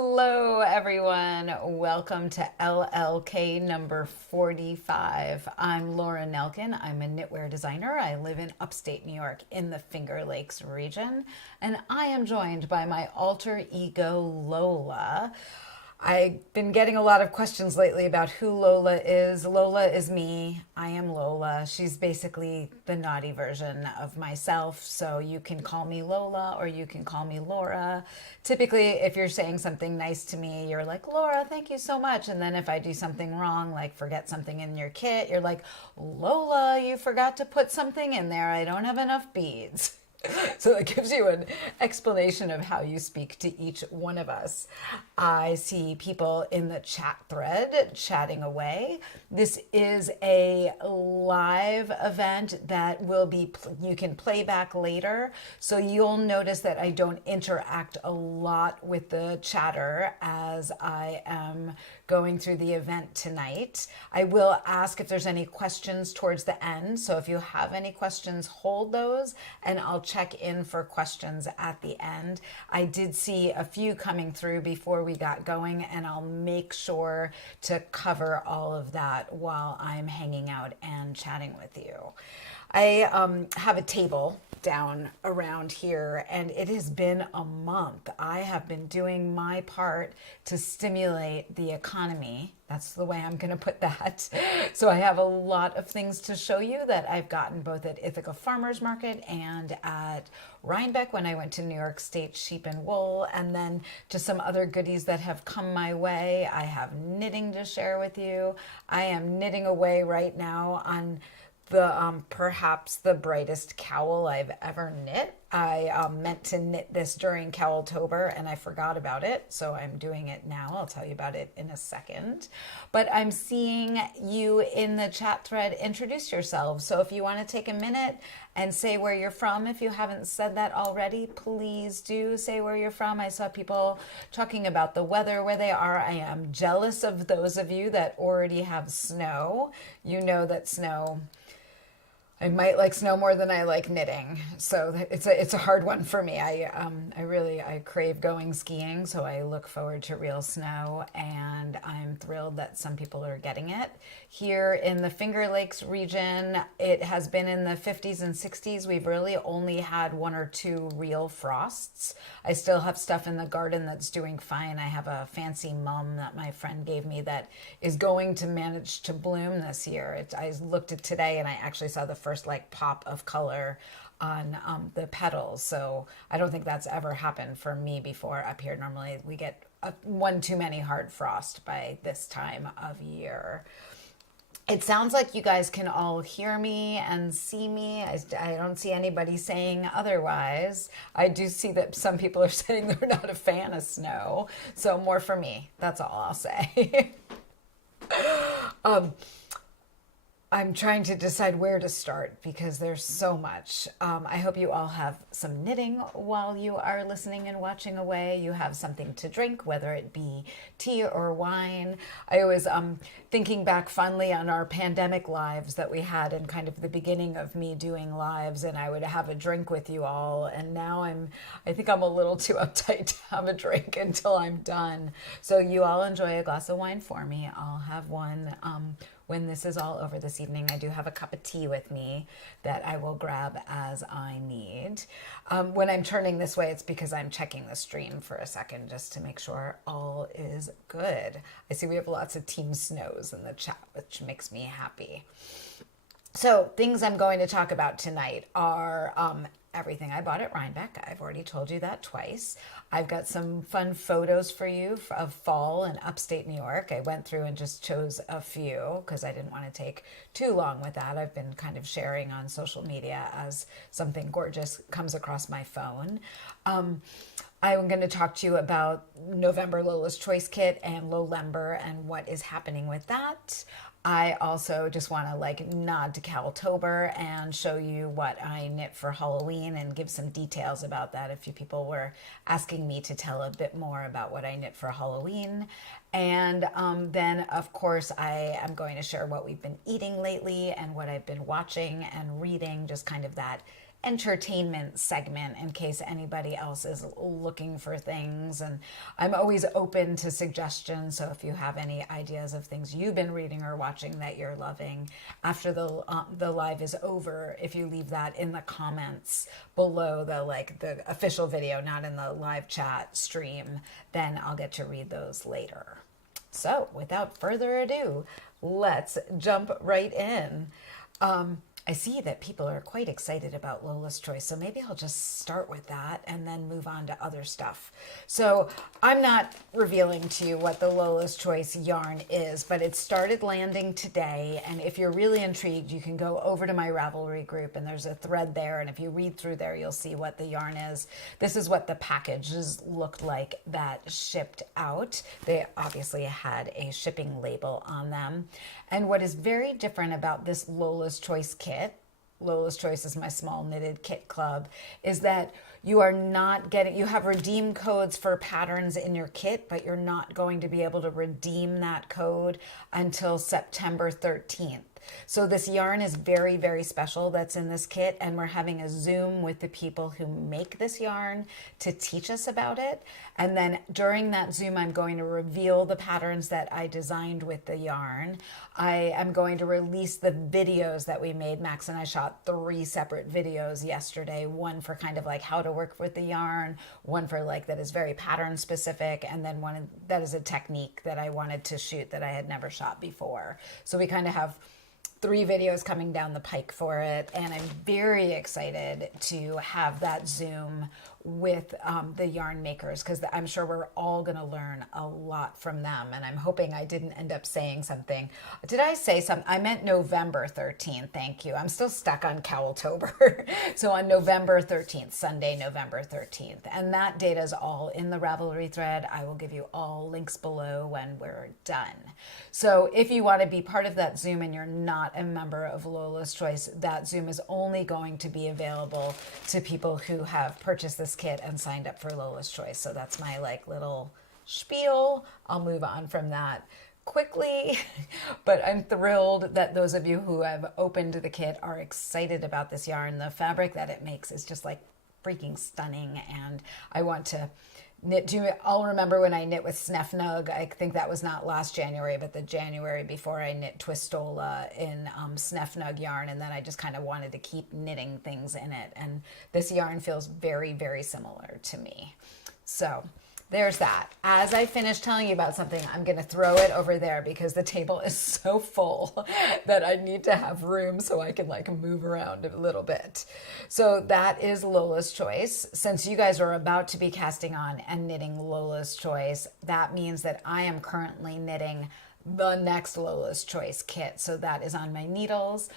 Hello, everyone. Welcome to LLK number 45. I'm Laura Nelkin. I'm a knitwear designer. I live in upstate New York in the Finger Lakes region, and I am joined by my alter ego, Lola. I've been getting a lot of questions lately about who Lola is. Lola is me. I am Lola. She's basically the naughty version of myself. So you can call me Lola or you can call me Laura. Typically, if you're saying something nice to me, you're like, Laura, thank you so much. And then if I do something wrong, like forget something in your kit, you're like, Lola, you forgot to put something in there. I don't have enough beads. So that gives you an explanation of how you speak to each one of us. I see people in the chat thread chatting away. This is a live event that will be, you can play back later. So you'll notice that I don't interact a lot with the chatter as I am going through the event tonight. I will ask if there's any questions towards the end. So if you have any questions, hold those and I'll check in for questions at the end. I did see a few coming through before we got going, and I'll make sure to cover all of that while I'm hanging out and chatting with you. I have a table down around here, and it has been a month. I have been doing my part to stimulate the economy. That's the way I'm going to put that. So I have a lot of things to show you that I've gotten both at Ithaca Farmers Market and at Rhinebeck when I went to New York State Sheep and Wool, and then just some other goodies that have come my way. I have knitting to share with you. I am knitting away right now on the perhaps the brightest cowl I've ever knit. I meant to knit this during Cowlltober and I forgot about it, so I'm doing it now. I'll tell you about it in a second. But I'm seeing you in the chat thread introduce yourselves. So if you want to take a minute and say where you're from, if you haven't said that already, please do say where you're from. I saw people talking about the weather where they are. I am jealous of those of you that already have snow. You know that snow, I might like snow more than I like knitting, so it's a hard one for me. I crave going skiing, so I look forward to real snow, and I'm thrilled that some people are getting it. Here in the Finger Lakes region, it has been in the 50s and 60s. We've really only had one or two real frosts. I still have stuff in the garden that's doing fine. I have a fancy mum that my friend gave me that is going to manage to bloom this year. I looked at today and I actually saw the first like pop of color on the petals. So I don't think that's ever happened for me before up here. Normally we get one too many hard frost by this time of year. It sounds like you guys can all hear me and see me. I don't see anybody saying otherwise. I do see that some people are saying they're not a fan of snow. So more for me. That's all I'll say. I'm trying to decide where to start because there's so much. I hope you all have some knitting while you are listening and watching away. You have something to drink, whether it be tea or wine. I was thinking back fondly on our pandemic lives that we had in kind of the beginning of me doing lives, and I would have a drink with you all. And now I think I'm a little too uptight to have a drink until I'm done. So you all enjoy a glass of wine for me. I'll have one when this is all over this evening. I do have a cup of tea with me that I will grab as I need. When I'm turning this way, it's because I'm checking the stream for a second just to make sure all is good. I see we have lots of Team Snows in the chat, which makes me happy. So things I'm going to talk about tonight are everything I bought at Rhinebeck. I've already told you that twice. I've got some fun photos for you of fall in upstate New York. I went through and just chose a few because I didn't want to take too long with that. I've been kind of sharing on social media as something gorgeous comes across my phone. I'm going to talk to you about November Lola's Choice Kit and Lowlember and what is happening with that. I also just want to like nod to Cowlltober and show you what I knit for Halloween and give some details about that. A few people were asking me to tell a bit more about what I knit for Halloween. And then, of course, I am going to share what we've been eating lately and what I've been watching and reading, just kind of that entertainment segment in case anybody else is looking for things. And I'm always open to suggestions. So if you have any ideas of things you've been reading or watching that you're loving after the live is over, if you leave that in the comments below the official video, not in the live chat stream, then I'll get to read those later. So without further ado, let's jump right in. I see that people are quite excited about Lola's Choice, so maybe I'll just start with that and then move on to other stuff. So I'm not revealing to you what the Lola's Choice yarn is, but it started landing today, and if you're really intrigued, you can go over to my Ravelry group, and there's a thread there, and if you read through there, you'll see what the yarn is. This is what the packages looked like that shipped out. They obviously had a shipping label on them. And what is very different about this Lola's Choice kit, Lola's Choice is my small knitted kit club, is that you are not getting, you have redeem codes for patterns in your kit, but you're not going to be able to redeem that code until September 13th. So this yarn is very, very special that's in this kit, and we're having a Zoom with the people who make this yarn to teach us about it. And then during that Zoom, I'm going to reveal the patterns that I designed with the yarn. I am going to release the videos that we made. Max and I shot 3 separate videos yesterday, one for kind of like how to work with the yarn, one for like that is very pattern specific, and then one that is a technique that I wanted to shoot that I had never shot before. So we kind of have 3 videos coming down the pike for it, and I'm very excited to have that Zoom with the yarn makers, because I'm sure we're all going to learn a lot from them. And I'm hoping I didn't end up saying something. Did I say something? I meant November 13th. Thank you. I'm still stuck on Cowlltober. So on November 13th, Sunday, November 13th. And that data is all in the Ravelry thread. I will give you all links below when we're done. So if you want to be part of that Zoom and you're not a member of Lola's Choice, that Zoom is only going to be available to people who have purchased this kit and signed up for Lola's Choice. So that's my little spiel. I'll move on from that quickly, but I'm thrilled that those of you who have opened the kit are excited about this yarn. The fabric that it makes is just freaking stunning, and I want to knit to it. I'll remember when I knit with Snefnug. I think that was not last January, but the January before, I knit Twistola in Snefnug yarn, and then I just kind of wanted to keep knitting things in it. And this yarn feels very, very similar to me. So there's that. As I finish telling you about something, I'm going to throw it over there because the table is so full that I need to have room so I can move around a little bit. So that is Lola's Choice. Since you guys are about to be casting on and knitting Lola's Choice, that means that I am currently knitting the next Lola's Choice kit. So that is on my needles.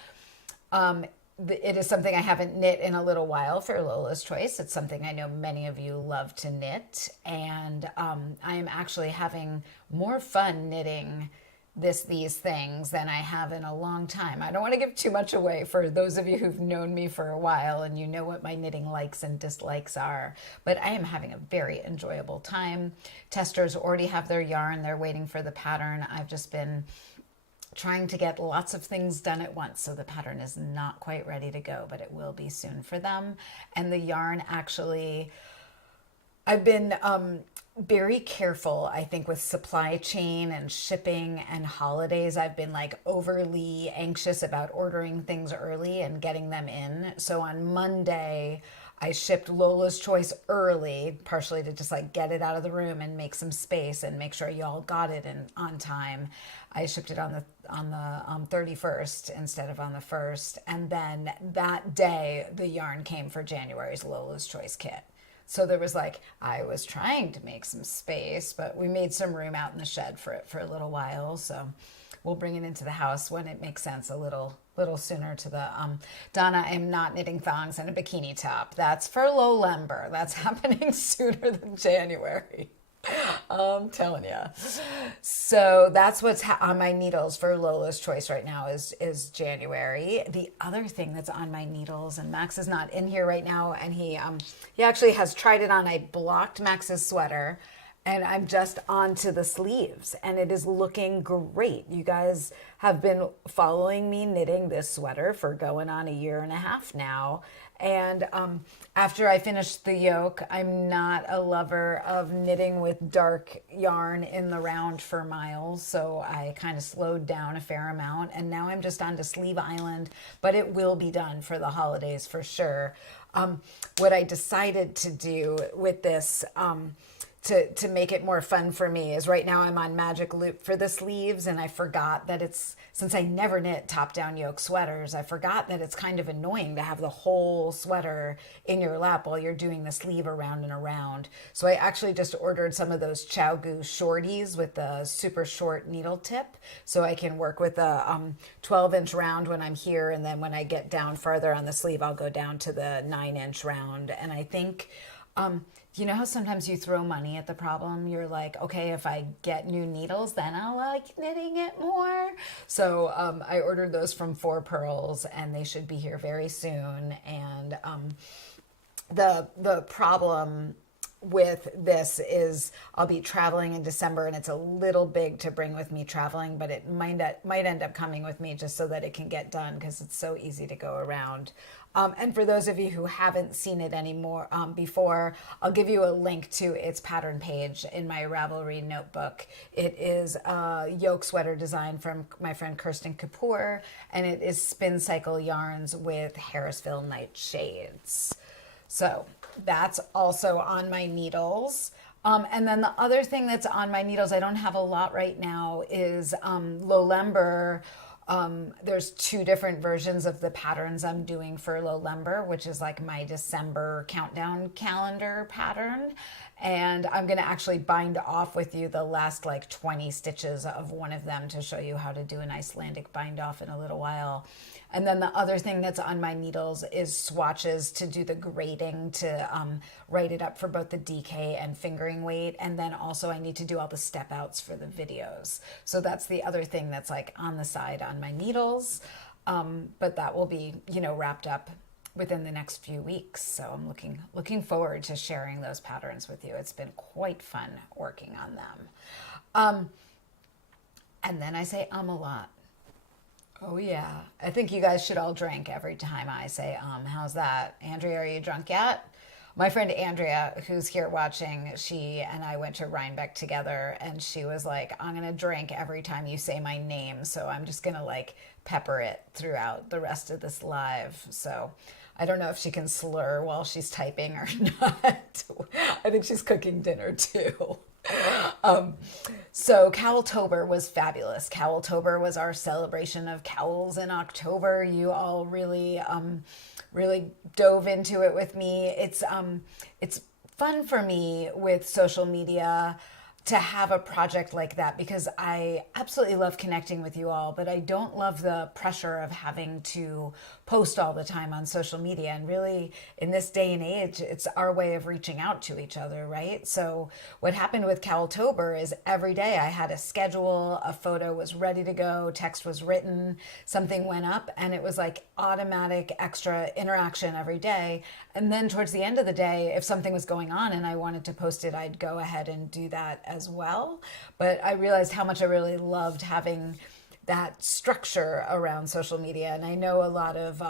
It is something I haven't knit in a little while for Lola's Choice. It's something I know many of you love to knit, and I am actually having more fun knitting these things than I have in a long time. I don't want to give too much away for those of you who've known me for a while and you know what my knitting likes and dislikes are, but I am having a very enjoyable time. Testers already have their yarn. They're waiting for the pattern. I've just been trying to get lots of things done at once, so the pattern is not quite ready to go, but it will be soon for them. And the yarn actually, I've been very careful, I think, with supply chain and shipping and holidays. I've been overly anxious about ordering things early and getting them in. So on Monday, I shipped Lola's Choice early, partially to just get it out of the room and make some space and make sure y'all got it on time. I shipped it on the 31st instead of on the 1st. And then that day, the yarn came for January's Lola's Choice kit. So there was I was trying to make some space, but we made some room out in the shed for it for a little while. So we'll bring it into the house when it makes sense a little sooner to the, Donna, I'm not knitting thongs and a bikini top. That's for Lowlember. That's happening sooner than January. I'm telling you. So that's what's on my needles for Lola's Choice right now is January. The other thing that's on my needles, and Max is not in here right now, and he actually has tried it on. I blocked Max's sweater, and I'm just onto the sleeves, and it is looking great. You guys have been following me knitting this sweater for going on a year and a half now, And after I finished the yoke, I'm not a lover of knitting with dark yarn in the round for miles, so I kind of slowed down a fair amount, and now I'm just on to Sleeve Island, but it will be done for the holidays for sure. What I decided to do with this to make it more fun for me is right now I'm on Magic Loop for the sleeves, and I forgot that since I never knit top-down yoke sweaters, I forgot that it's kind of annoying to have the whole sweater in your lap while you're doing the sleeve around and around. So I actually just ordered some of those Chow-Goo shorties with the super short needle tip, so I can work with a 12-inch round when I'm here, and then when I get down farther on the sleeve, I'll go down to the 9-inch round. And I think you know how sometimes you throw money at the problem? You're like, okay, if I get new needles, then I'll like knitting it more. So I ordered those from 4 Pearls, and they should be here very soon. And the problem with this is I'll be traveling in December, and it's a little big to bring with me traveling, but it might end up coming with me just so that it can get done because it's so easy to go around. And for those of you who haven't seen it anymore before, I'll give you a link to its pattern page in my Ravelry notebook. It is a yoke sweater design from my friend Kirsten Kapoor, and it is Spin Cycle yarns with Harrisville Nightshades. So that's also on my needles. And then the other thing that's on my needles, I don't have a lot right now, is Lolember. There's 2 different versions of the patterns I'm doing for Lolember, which is like my December countdown calendar pattern. And I'm going to actually bind off with you the last like 20 stitches of one of them to show you how to do an Icelandic bind off in a little while. And then the other thing that's on my needles is swatches to do the grading to write it up for both the DK and fingering weight. And then also I need to do all the step outs for the videos. So that's the other thing that's like on the side on my needles. But that will be, wrapped up within the next few weeks. So I'm looking forward to sharing those patterns with you. It's been quite fun working on them. And then I say a lot. Oh yeah. I think you guys should all drink every time I say how's that? Andrea, are you drunk yet? My friend Andrea, who's here watching, she and I went to Rhinebeck together, and she was like, I'm going to drink every time you say my name. So I'm just going to like pepper it throughout the rest of this live. So I don't know if she can slur while she's typing or not. I think she's cooking dinner too. So Cowlltober was fabulous. Cowlltober was our celebration of cowls in October. You all really dove into it with me. It's fun for me with social media to have a project like that because I absolutely love connecting with you all, but I don't love the pressure of having to post all the time on social media. And really, in this day and age, it's our way of reaching out to each other, right? So what happened with Cowlltober is every day I had a schedule, a photo was ready to go, text was written, something went up, and it was like automatic extra interaction every day. And then towards the end of the day, if something was going on and I wanted to post it, I'd go ahead and do that as well. But I realized how much I really loved having that structure around social media. And I know a lot of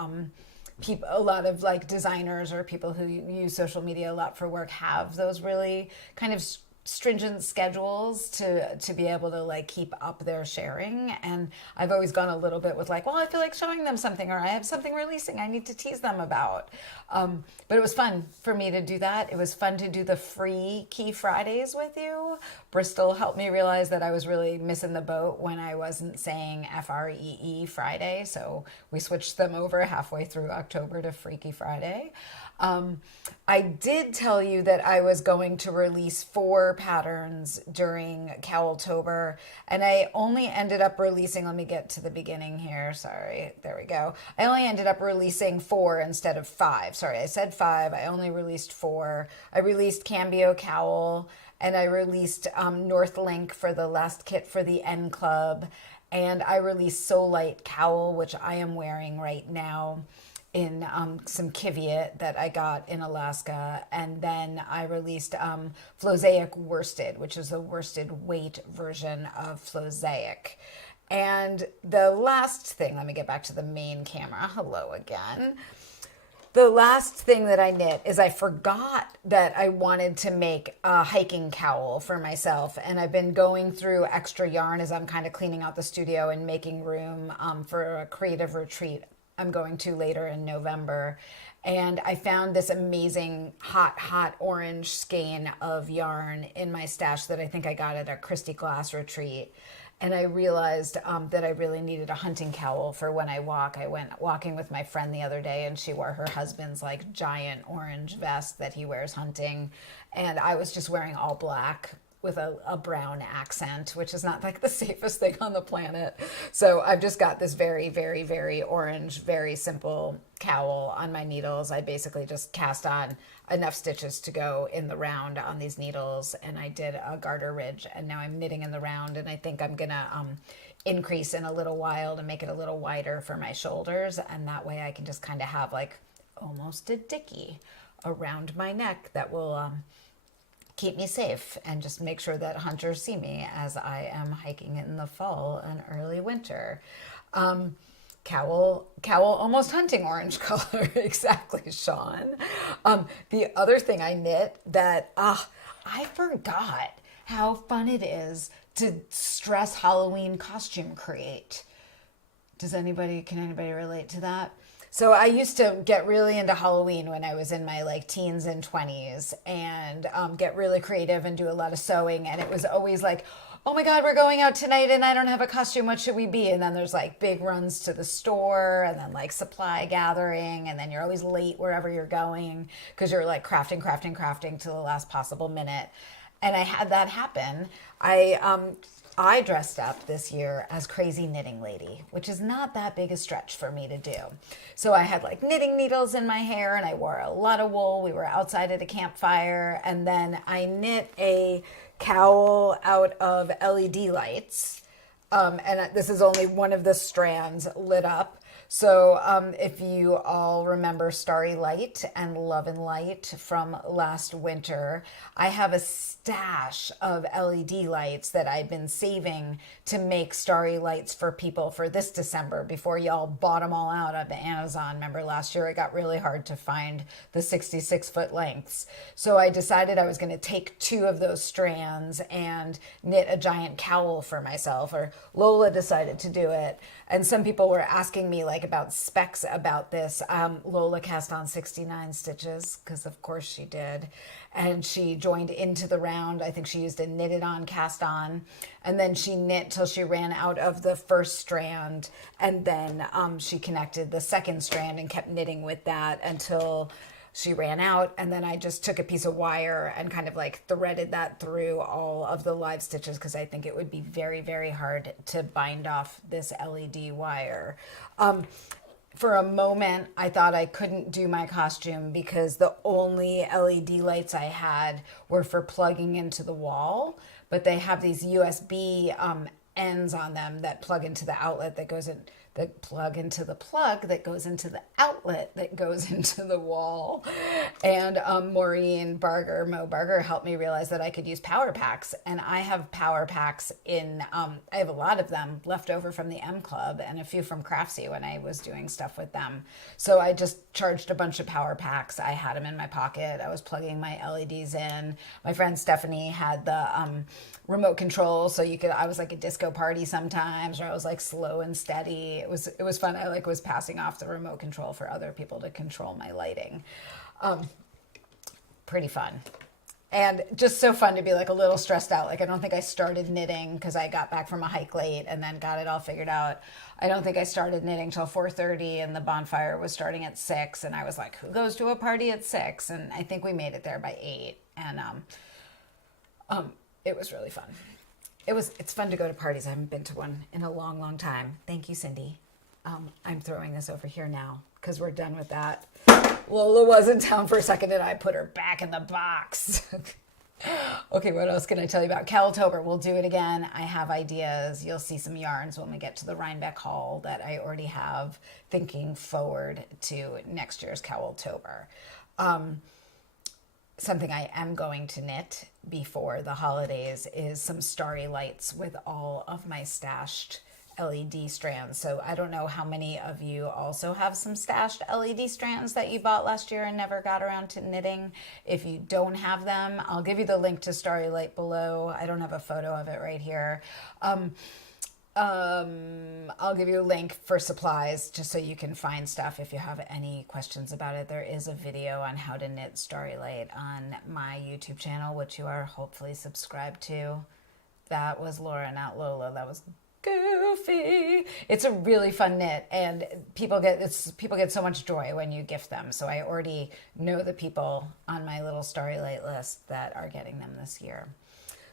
people, a lot of like designers or people who use social media a lot for work have those really kind of stringent schedules to be able to like keep up their sharing. And I've always gone a little bit with like, well, I feel like showing them something, or I have something releasing I need to tease them about. But it was fun for me to do that. It was fun to do the free Key Fridays with you. Bristol helped me realize that I was really missing the boat when I wasn't saying FREE Friday. So we switched them over halfway through October to Freaky Friday. I did tell you that I was going to release 4 patterns during Cowlltober, and I only ended up releasing, let me get to the beginning here, sorry, there we go. I only ended up releasing 4 instead of 5. Sorry, I said 5, I only released 4. I released Cambio Cowl, and I released North Link for the last kit for the N Club, and I released So Light Cowl, which I am wearing right now in some Kiviot that I got in Alaska. And then I released Flosaic Worsted, which is a worsted weight version of Flosaic. And the last thing, let me get back to the main camera. Hello again. The last thing that I knit is I forgot that I wanted to make a hiking cowl for myself. And I've been going through extra yarn as I'm kind of cleaning out the studio and making room for a creative retreat I'm going to later in November. And I found this amazing hot orange skein of yarn in my stash that I think I got at a Christy Glass retreat. And I realized that I really needed a hunting cowl for when I walk. I went walking with my friend the other day, and she wore her husband's like giant orange vest that he wears hunting. And I was just wearing all black with a brown accent, which is not like the safest thing on the planet. So I've just got this very, very, very orange, very simple cowl on my needles. I basically just cast on enough stitches to go in the round on these needles, and I did a garter ridge, and now I'm knitting in the round, and I think I'm gonna increase in a little while to make it a little wider for my shoulders, and that way I can just kind of have like almost a dicky around my neck that will keep me safe and just make sure that hunters see me as I am hiking in the fall and early winter. Cowl, almost hunting orange color. Exactly, Sean. The other thing I knit that I forgot how fun it is to stress Halloween costume create. Can anybody relate to that? So I used to get really into Halloween when I was in my like teens and 20s, and get really creative and do a lot of sewing. And it was always like, oh my God, we're going out tonight and I don't have a costume. What should we be? And then there's like big runs to the store, and then like supply gathering. And then you're always late wherever you're going because you're like crafting to the last possible minute. And I had that happen. I dressed up this year as Crazy Knitting Lady, which is not that big a stretch for me to do. So I had like knitting needles in my hair, and I wore a lot of wool. We were outside at a campfire, and then I knit a cowl out of LED lights. And this is only one of the strands lit up. So if you all remember Starry Light and Love and Light from last winter, I have a stash of LED lights that I've been saving to make Starry Lights for people for this December before y'all bought them all out of Amazon. Remember last year it got really hard to find the 66-foot lengths. So I decided I was going to take 2 of those strands and knit a giant cowl for myself, or Lola decided to do it. And some people were asking me like about specs about this. Lola cast on 69 stitches because of course she did. And she joined into the round. I think she used a knitted on cast on. And then she knit till she ran out of the first strand. And then she connected the second strand and kept knitting with that until she ran out. And then I just took a piece of wire and kind of like threaded that through all of the live stitches because I think it would be very, very hard to bind off this LED wire. For a moment, I thought I couldn't do my costume because the only LED lights I had were for plugging into the wall, but they have these USB ends on them that plug into the outlet that goes in, that plug into the plug that goes into the outlet that goes into the wall. And Mo Barger helped me realize that I could use power packs. And I have power packs I have a lot of them left over from the M Club and a few from Craftsy when I was doing stuff with them. So I just charged a bunch of power packs. I had them in my pocket. I was plugging my LEDs in. My friend Stephanie had the remote control, so I was like a disco party sometimes, or I was like slow and steady. It was fun. I was passing off the remote control for other people to control my lighting. Pretty fun. And just so fun to be like a little stressed out. Like I don't think I started knitting because I got back from a hike late and then got it all figured out. I don't think I started knitting till 4:30 and the bonfire was starting at 6. And I was like, who goes to a party at 6? And I think we made it there by 8. And it was really fun. It's fun to go to parties. I haven't been to one in a long, long time. Thank you, Cindy. I'm throwing this over here now because we're done with that. Lola was in town for a second and I put her back in the box. Okay, what else can I tell you about? Cowlltober, we'll do it again. I have ideas. You'll see some yarns when we get to the Rhinebeck haul that I already have thinking forward to next year's Cowlltober. Something I am going to knit before the holidays is some starry lights with all of my stashed LED strands. So I don't know how many of you also have some stashed LED strands that you bought last year and never got around to knitting. If you don't have them, I'll give you the link to Starry-Light below. I don't have a photo of it right here. I'll give you a link for supplies just so you can find stuff if you have any questions about it. There is a video on how to knit Starry-Light on my YouTube channel, which you are hopefully subscribed to. That was Laura, not Lola. That was goofy. It's a really fun knit, and people get so much joy when you gift them. So I already know the people on my little Starry-Light list that are getting them this year.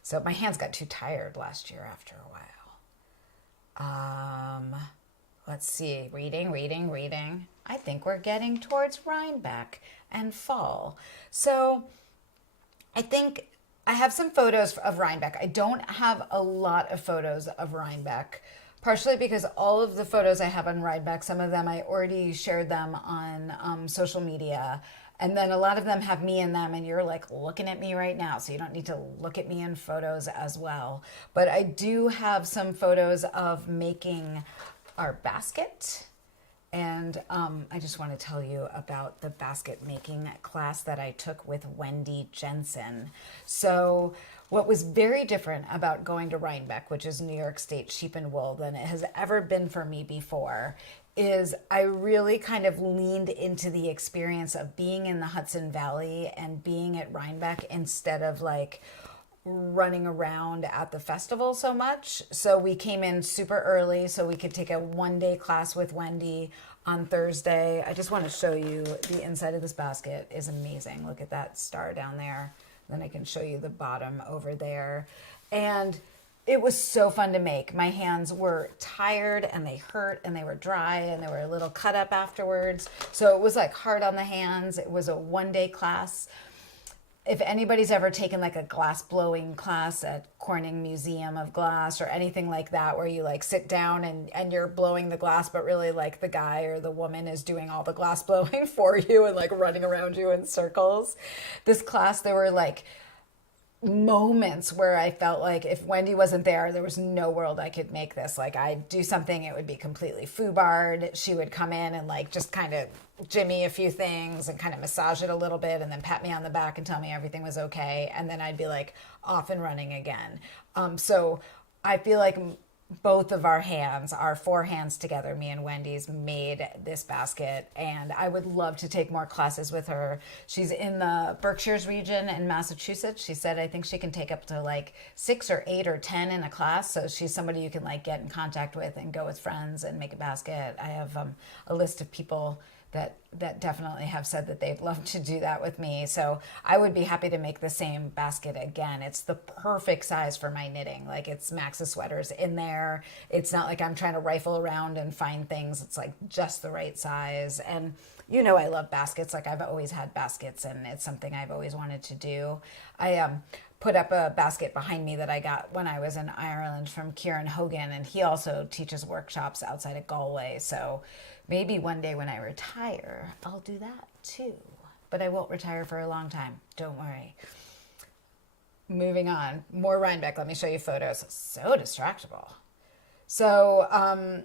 So my hands got too tired last year after a while. Let's see, reading. I think we're getting towards Rhinebeck and fall. So I think I have some photos of Rhinebeck. I don't have a lot of photos of Rhinebeck, partially because all of the photos I have on Rhinebeck, some of them I already shared them on social media. And then a lot of them have me in them, and you're like looking at me right now, so you don't need to look at me in photos as well. But I do have some photos of making our basket. And I just want to tell you about the basket making class that I took with Wendy Jensen. So what was very different about going to Rhinebeck, which is New York State sheep and wool, than it has ever been for me before, is I really kind of leaned into the experience of being in the Hudson Valley and being at Rhinebeck instead of like running around at the festival so much. So we came in super early so we could take a one-day class with Wendy on Thursday. I just want to show you the inside of this basket is amazing. Look at that star down there. Then I can show you the bottom over there. And it was so fun to make. My hands were tired and they hurt and they were dry and they were a little cut up afterwards. So it was like hard on the hands. It was a one-day class. If anybody's ever taken like a glass blowing class at Corning Museum of Glass or anything like that, where you like sit down and you're blowing the glass, but really like the guy or the woman is doing all the glass blowing for you and like running around you in circles. This class, there were like moments where I felt like if Wendy wasn't there, there was no world I could make this. Like I'd do something, it would be completely foobarred. She would come in and like just kind of jimmy a few things and kind of massage it a little bit and then pat me on the back and tell me everything was okay. And then I'd be like off and running again. So I feel like both of our hands, our four hands together, me and Wendy's, made this basket, and I would love to take more classes with her. She's in the Berkshires region in Massachusetts. She said I think she can take up to like 6 or 8 or 10 in a class, so she's somebody you can like get in contact with and go with friends and make a basket. I have a list of people that definitely have said that they'd love to do that with me. So I would be happy to make the same basket again. It's the perfect size for my knitting. Like it's Max's sweaters in there. It's not like I'm trying to rifle around and find things. It's like just the right size. And you know I love baskets. Like I've always had baskets and it's something I've always wanted to do. I put up a basket behind me that I got when I was in Ireland from Kieran Hogan, and he also teaches workshops outside of Galway. So maybe one day when I retire, I'll do that too. But I won't retire for a long time. Don't worry. Moving on. More Rhinebeck. Let me show you photos. So distractible. So, I'm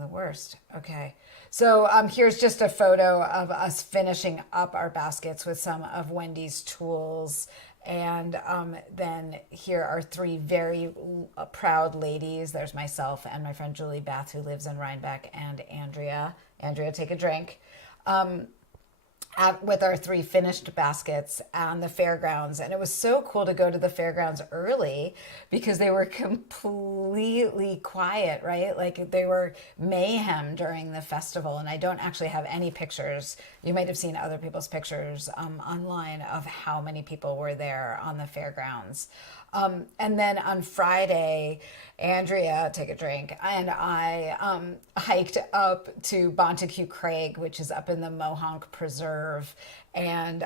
the worst. Okay. So here's just a photo of us finishing up our baskets with some of Wendy's tools. And then here are 3 very proud ladies. There's myself and my friend Julie Bath, who lives in Rhinebeck, and Andrea. Andrea, take a drink. With our 3 finished baskets on the fairgrounds. And it was so cool to go to the fairgrounds early because they were completely quiet, right? Like they were mayhem during the festival. And I don't actually have any pictures. You might have seen other people's pictures online of how many people were there on the fairgrounds. And then on Friday, Andrea, take a drink, and I hiked up to Bonteque Craig, which is up in the Mohonk Preserve. And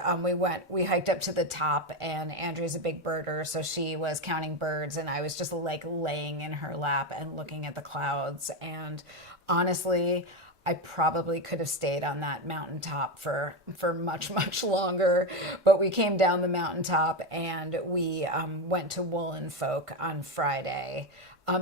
we hiked up to the top, and Andrea's a big birder, so she was counting birds, and I was just like laying in her lap and looking at the clouds. And honestly, I probably could have stayed on that mountaintop for much, much longer, but we came down the mountaintop and we went to Woolen Folk on Friday.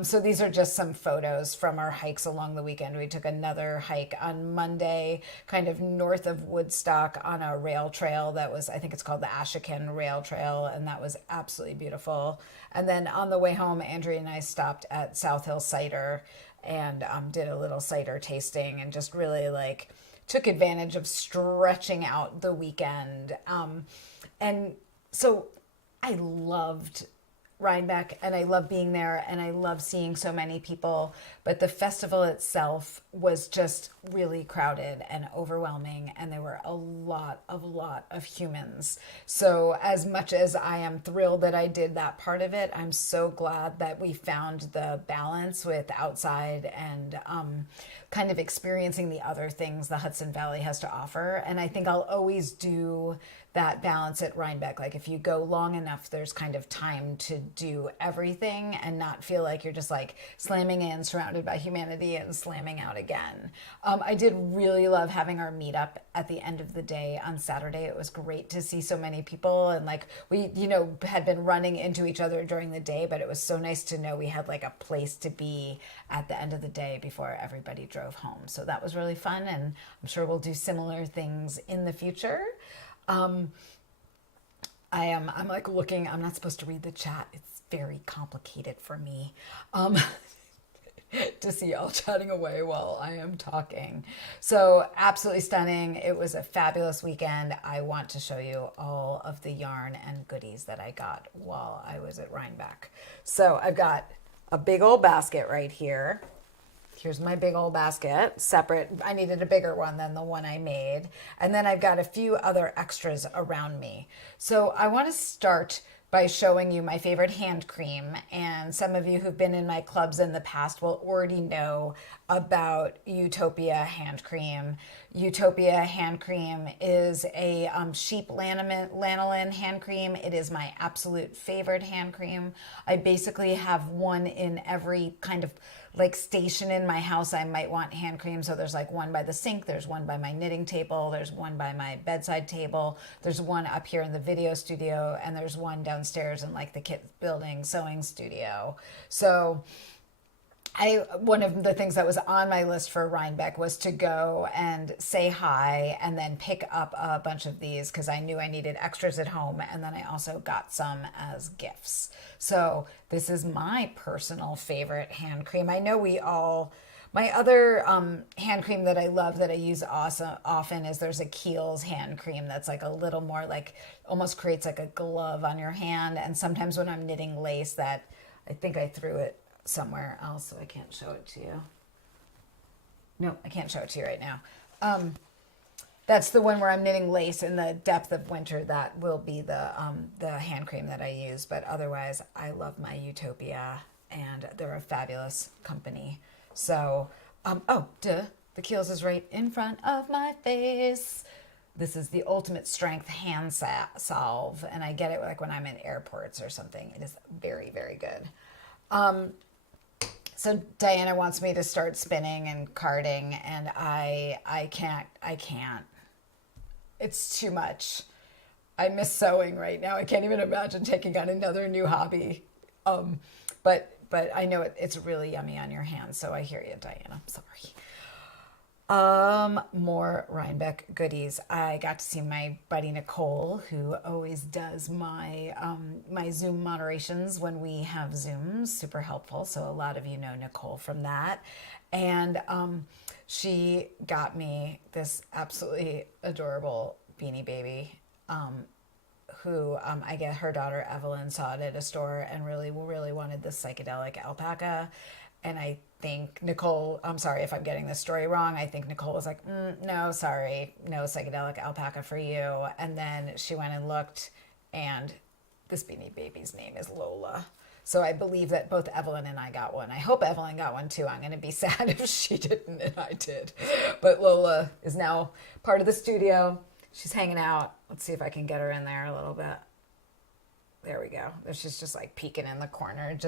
So these are just some photos from our hikes along the weekend. We took another hike on Monday, kind of north of Woodstock on a rail trail that was, I think it's called the Ashokan Rail Trail, and that was absolutely beautiful. And then on the way home, Andrea and I stopped at South Hill Cider and did a little cider tasting and just really like took advantage of stretching out the weekend. And so I loved Rhinebeck, and I love being there, and I love seeing so many people, but the festival itself was just really crowded and overwhelming, and there were a lot of humans. So as much as I am thrilled that I did that part of it, I'm so glad that we found the balance with outside and kind of experiencing the other things the Hudson Valley has to offer. And I think I'll always do that balance at Rhinebeck. Like if you go long enough, there's kind of time to do everything and not feel like you're just like slamming in, surrounded by humanity, and slamming out again. I did really love having our meetup at the end of the day on Saturday. It was great to see so many people, and like we, had been running into each other during the day, but it was so nice to know we had like a place to be at the end of the day before everybody drove home. So that was really fun, and I'm sure we'll do similar things in the future. I'm like looking, I'm not supposed to read the chat. It's very complicated for me. To see y'all chatting away while I am talking. So absolutely stunning. It was a fabulous weekend. I want to show you all of the yarn and goodies that I got while I was at Rhinebeck. So I've got a big old basket right here. Here's my big old basket, separate. I needed a bigger one than the one I made. And then I've got a few other extras around me. So I want to start by showing you my favorite hand cream. And some of you who've been in my clubs in the past will already know about Utopia hand cream. Utopia hand cream is a sheep lanolin hand cream. It is my absolute favorite hand cream. I basically have one in every kind of like station in my house. I might want hand cream. So there's like one by the sink, there's one by my knitting table, there's one by my bedside table, there's one up here in the video studio, and there's one downstairs in like the kit building sewing studio. So one of the things that was on my list for Rhinebeck was to go and say hi and then pick up a bunch of these because I knew I needed extras at home. And then I also got some as gifts. So this is my personal favorite hand cream. I know my other hand cream that I love that I use often is there's a Kiehl's hand cream that's like a little more like almost creates like a glove on your hand. And sometimes when I'm knitting lace that I think I threw it somewhere else, so I can't show it to you. No, I can't show it to you right now. That's the one where I'm knitting lace in the depth of winter. That will be the hand cream that I use. But otherwise, I love my Utopia, and they're a fabulous company. So, the Kiehl's is right in front of my face. This is the Ultimate Strength Hand Salve, and I get it like when I'm in airports or something. It is very, very good. So Diana wants me to start spinning and carding, and I can't. It's too much. I miss sewing right now. I can't even imagine taking on another new hobby. But I know it's really yummy on your hands, so I hear you, Diana. I'm sorry. More Rhinebeck goodies. I got to see my buddy Nicole, who always does my my Zoom moderations when we have Zooms. Super helpful. So a lot of you know Nicole from that. And she got me this absolutely adorable Beanie Baby, who I get her daughter Evelyn saw it at a store and really wanted this psychedelic alpaca. And I think Nicole, I'm sorry if I'm getting this story wrong, I think Nicole was like, no, sorry, no psychedelic alpaca for you. And then she went and looked, and this Beanie Baby's name is Lola. So I believe that both Evelyn and I got one. I hope Evelyn got one too. I'm going to be sad if she didn't and I did. But Lola is now part of the studio. She's hanging out. Let's see if I can get her in there a little bit. There we go. She's just like peeking in the corner.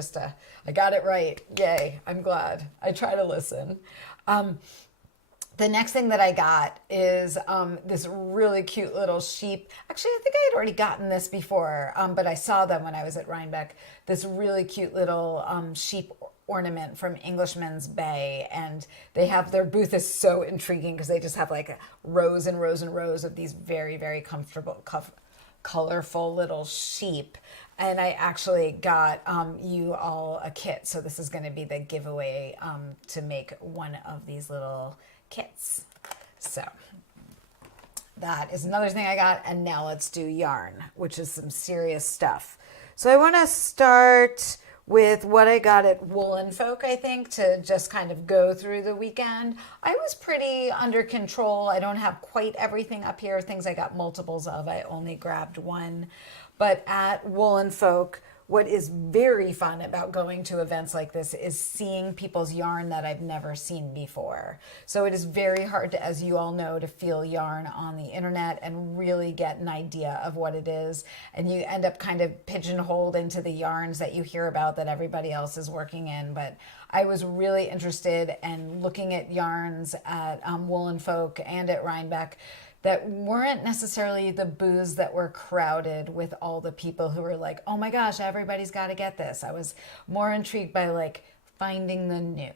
I got it right. Yay. I'm glad. I try to listen. The next thing that I got is this really cute little sheep. Actually, I think I had already gotten this before, but I saw them when I was at Rhinebeck. This really cute little sheep ornament from Englishman's Bay, and they have their booth is so intriguing because they just have like rows and rows and rows of these very, very comfortable, colorful little sheep. And I actually got you all a kit, so this is going to be the giveaway to make one of these little kits. So that is another thing I got, and now let's do yarn, which is some serious stuff. So I want to start with what I got at Woolen Folk, I think, to just kind of go through the weekend. I was pretty under control. I don't have quite everything up here, things I got multiples of. I only grabbed one. But at Woolen Folk, what is very fun about going to events like this is seeing people's yarn that I've never seen before. So it is very hard to, as you all know, to feel yarn on the internet and really get an idea of what it is. And you end up kind of pigeonholed into the yarns that you hear about that everybody else is working in. But I was really interested in looking at yarns at Woolen Folk and at Rhinebeck that weren't necessarily the booths that were crowded with all the people who were like, oh my gosh, everybody's got to get this. I was more intrigued by like finding the new,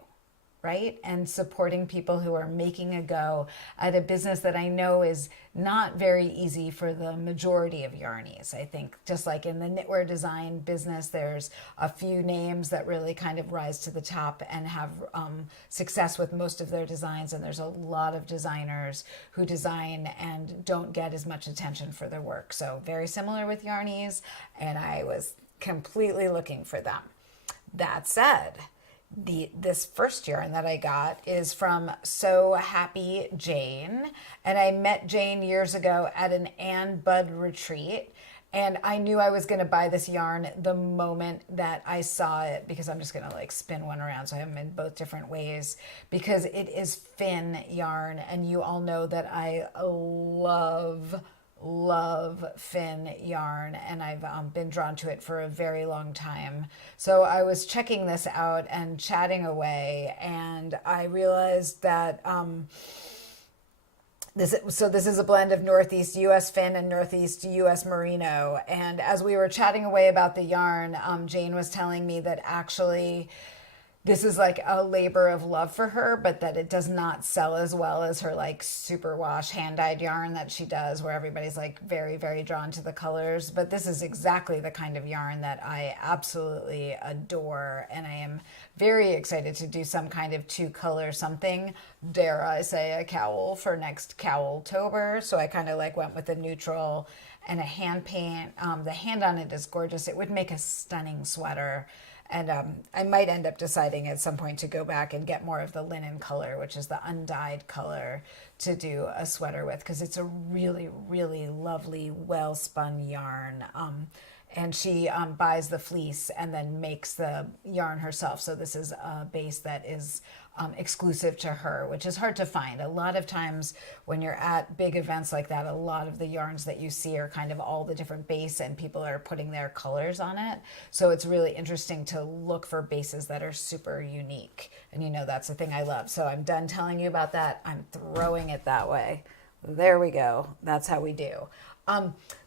right? And supporting people who are making a go at a business that I know is not very easy for the majority of yarnies. I think just like in the knitwear design business, there's a few names that really kind of rise to the top and have success with most of their designs. And there's a lot of designers who design and don't get as much attention for their work. So very similar with yarnies, and I was completely looking for them. That said, this first yarn that I got is from So Happy Jane, and I met Jane years ago at an Ann Bud retreat, and I knew I was going to buy this yarn the moment that I saw it, because I'm just going to like spin one around so I have them in both different ways, because it is Finn yarn, and you all know that I love Finn yarn, and I've been drawn to it for a very long time. So I was checking this out and chatting away, and I realized that this is a blend of Northeast US Finn and Northeast US Merino. And as we were chatting away about the yarn, Jane was telling me that actually this is like a labor of love for her, but that it does not sell as well as her like superwash hand-dyed yarn that she does, where everybody's like very, very drawn to the colors. But this is exactly the kind of yarn that I absolutely adore, and I am very excited to do some kind of two-color something, dare I say a cowl, for next Cowlltober. So I kind of like went with a neutral and a hand paint. The hand on it is gorgeous. It would make a stunning sweater. And I might end up deciding at some point to go back and get more of the linen color, which is the undyed color, to do a sweater with, because it's a really, really lovely, well-spun yarn. And she buys the fleece and then makes the yarn herself. So this is a base that is exclusive to her, which is hard to find. A lot of times when you're at big events like that, a lot of the yarns that you see are kind of all the different base, and people are putting their colors on it. So it's really interesting to look for bases that are super unique. And you know, that's the thing I love. So I'm done telling you about that. I'm throwing it that way. There we go. That's how we do.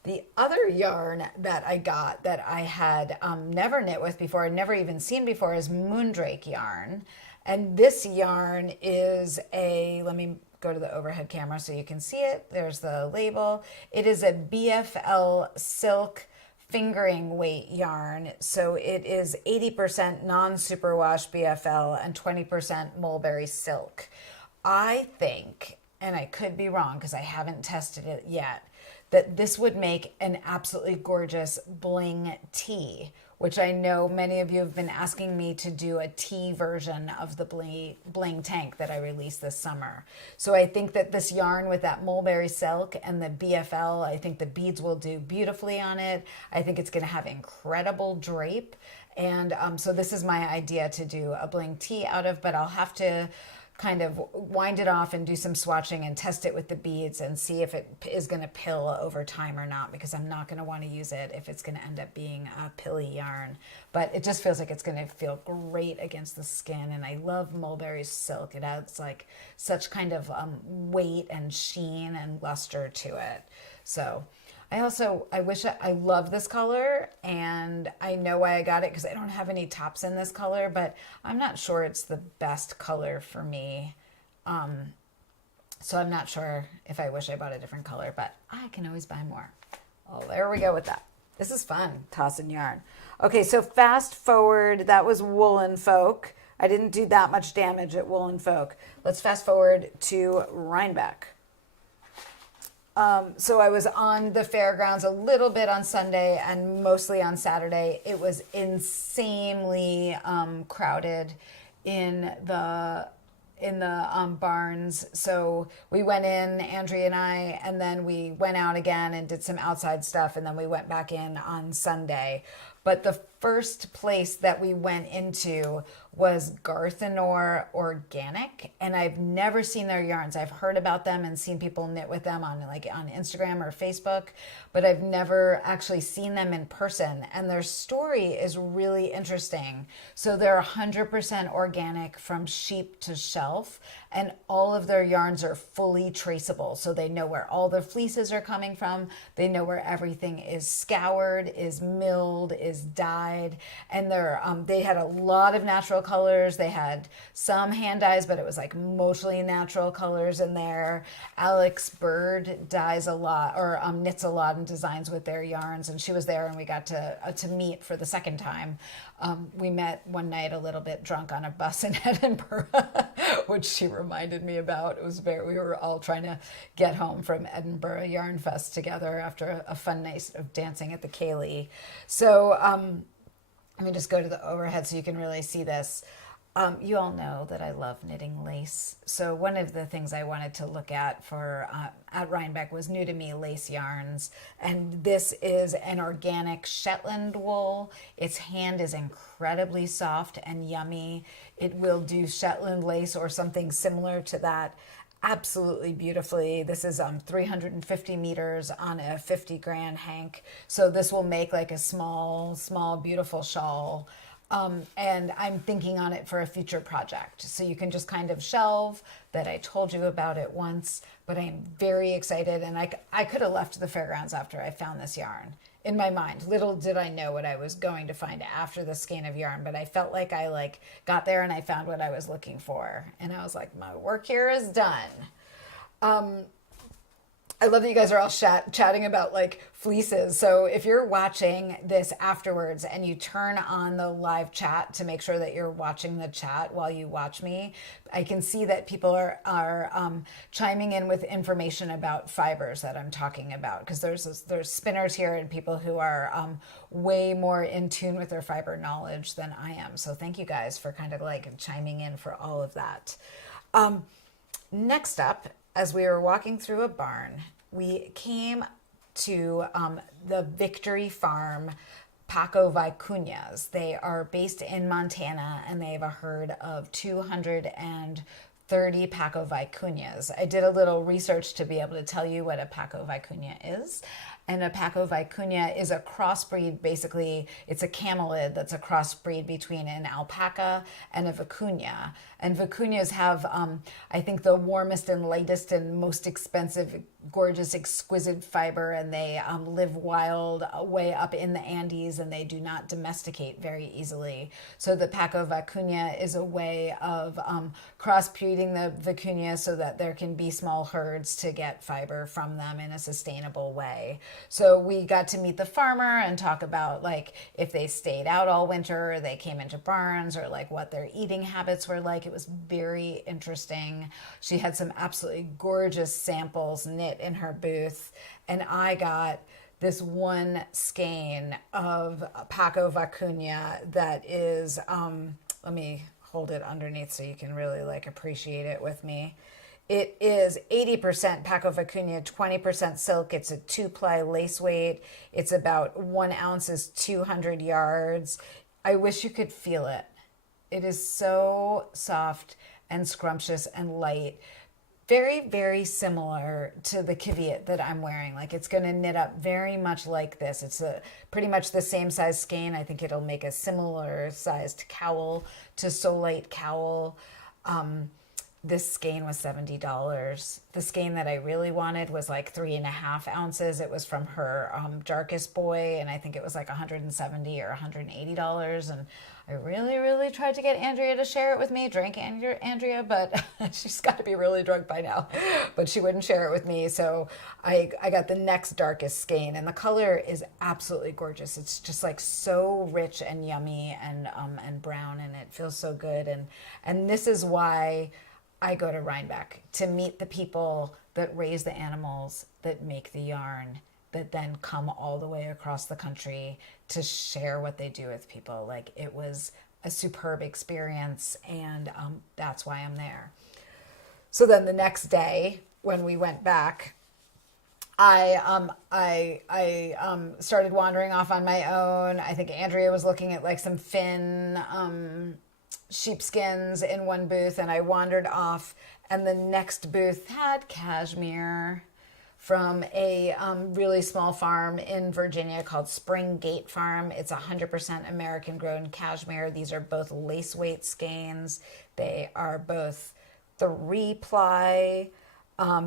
The other yarn that I got that I had never knit with before, never even seen before, is Moondrake yarn. And this yarn is let me go to the overhead camera so you can see it. There's the label. It is a BFL silk fingering weight yarn. So it is 80% non-superwash BFL and 20% mulberry silk. I think, and I could be wrong because I haven't tested it yet, that this would make an absolutely gorgeous bling tee, which I know many of you have been asking me to do a tee version of the bling tank that I released this summer. So I think that this yarn with that mulberry silk and the BFL, I think the beads will do beautifully on it. I think it's going to have incredible drape. And so this is my idea to do a bling tee out of, but I'll have to kind of wind it off and do some swatching and test it with the beads and see if it is going to pill over time or not, because I'm not going to want to use it if it's going to end up being a pilly yarn. But it just feels like it's going to feel great against the skin, and I love mulberry silk. It adds like such kind of weight and sheen and luster to it. So I wish I love this color, and I know why I got it because I don't have any tops in this color, but I'm not sure it's the best color for me. So I'm not sure if I wish I bought a different color, but I can always buy more. Oh, there we go with that. This is fun, tossing yarn. Okay, so fast forward, that was Woolen Folk. I didn't do that much damage at Woolen Folk. Let's fast forward to Rhinebeck. So I was on the fairgrounds a little bit on Sunday and mostly on Saturday. It was insanely crowded in the barns. So we went in, Andrea and I, and then we went out again and did some outside stuff, and then we went back in on Sunday. But the first place that we went into was Garthanor Organic, and I've never seen their yarns. I've heard about them and seen people knit with them on Instagram or Facebook, but I've never actually seen them in person, and their story is really interesting. So they're 100% organic from sheep to shelf, and all of their yarns are fully traceable. So they know where all the fleeces are coming from. They know where everything is scoured, is milled, is dyed, and they had a lot of natural colors. They had some hand dyes, but it was like mostly natural colors in there. Alex Bird dyes a lot, or knits a lot and designs with their yarns, and she was there, and we got to meet for the second time. We met one night a little bit drunk on a bus in Edinburgh, which she reminded me about. We were all trying to get home from Edinburgh Yarn Fest together after a fun night of dancing at the Ceilidh. So let me just go to the overhead so you can really see this. You all know that I love knitting lace. So one of the things I wanted to look at at Rhinebeck was new to me lace yarns. And this is an organic Shetland wool. Its hand is incredibly soft and yummy. It will do Shetland lace or something similar to that absolutely beautifully. This is 350 meters on a 50 grand hank. So this will make like a small, beautiful shawl. And I'm thinking on it for a future project. So you can just kind of shelve that I told you about it once, but I'm very excited. And I could have left the fairgrounds after I found this yarn in my mind. Little did I know what I was going to find after the skein of yarn, but I felt like I got there and I found what I was looking for. And I was like, my work here is done. I love that you guys are all chatting about fleeces. So if you're watching this afterwards and you turn on the live chat to make sure that you're watching the chat while you watch me, I can see that people are chiming in with information about fibers that I'm talking about, because there's spinners here and people who are way more in tune with their fiber knowledge than I am. So thank you guys for kind of chiming in for all of that. Next up, as we were walking through a barn, we came to the Victory Farm Paco-Vincunas. They are based in Montana, and they have a herd of 230 Paco-Vincunas. I did a little research to be able to tell you what a Paco-Vincuna is. And a Paco-Vincuna is a crossbreed. Basically, it's a camelid that's a crossbreed between an alpaca and a vicuña. And vicuñas have, I think, the warmest and lightest and most expensive, gorgeous, exquisite fiber, and they live wild way up in the Andes, and they do not domesticate very easily. So the Paco-Vincuna is a way of crossbreeding the vicuña so that there can be small herds to get fiber from them in a sustainable way. So we got to meet the farmer and talk about if they stayed out all winter, or they came into barns, or what their eating habits were like. It was very interesting. She had some absolutely gorgeous samples knit in her booth, and I got this one skein of Paco-Vincuna that is, let me hold it underneath so you can really appreciate it with me. It is 80% Paco-Vincuna, 20% silk. It's a 2-ply lace weight. It's about 1 ounce is 200 yards. I wish you could feel it. It is so soft and scrumptious and light. Very, very similar to the caveat that I'm wearing. It's going to knit up very much like this. It's pretty much the same size skein. I think it'll make a similar sized cowl to Solite Cowl. this skein was $70. The skein that I really wanted was like 3.5 ounces. It was from her Darkest Boy, and I think it was like $170 or $180. And I really, really tried to get Andrea to share it with me. Drank Andrea, but she's got to be really drunk by now. But she wouldn't share it with me, so I got the next darkest skein, and the color is absolutely gorgeous. It's just like so rich and yummy and brown, and it feels so good. And this is why I go to Rhinebeck, to meet the people that raise the animals that make the yarn, that then come all the way across the country to share what they do with people. Like, it was a superb experience, and that's why I'm there. So then the next day when we went back, I started wandering off on my own. I think Andrea was looking at like some Finn sheepskins in one booth, and I wandered off, and the next booth had cashmere from a really small farm in Virginia called Spring Gate Farm. It's 100% American grown cashmere. These are both lace weight skeins. They are both 3-ply.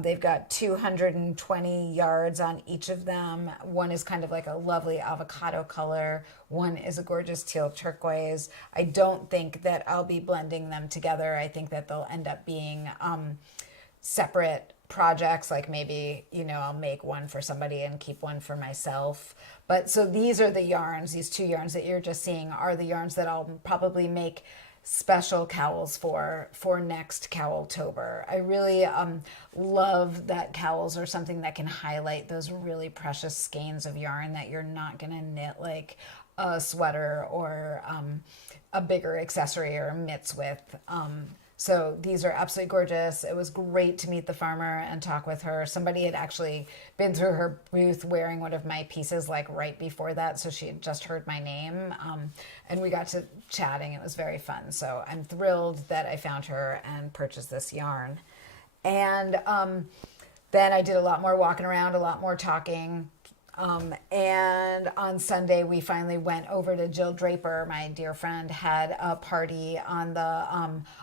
They've got 220 yards on each of them. One is kind of like a lovely avocado color. One is a gorgeous teal turquoise. I don't think that I'll be blending them together. I think that they'll end up being separate projects. Like maybe, I'll make one for somebody and keep one for myself. But so these are the yarns. These 2 yarns that you're just seeing are the yarns that I'll probably make special cowls for next Cowlltober. I really love that cowls are something that can highlight those really precious skeins of yarn that you're not going to knit like a sweater or a bigger accessory or mitts with. So these are absolutely gorgeous. It was great to meet the farmer and talk with her. Somebody had actually been through her booth wearing one of my pieces like right before that, so she had just heard my name. And we got to chatting. It was very fun. So I'm thrilled that I found her and purchased this yarn. And then I did a lot more walking around, a lot more talking. And on Sunday, we finally went over to Jill Draper. My dear friend had a party on the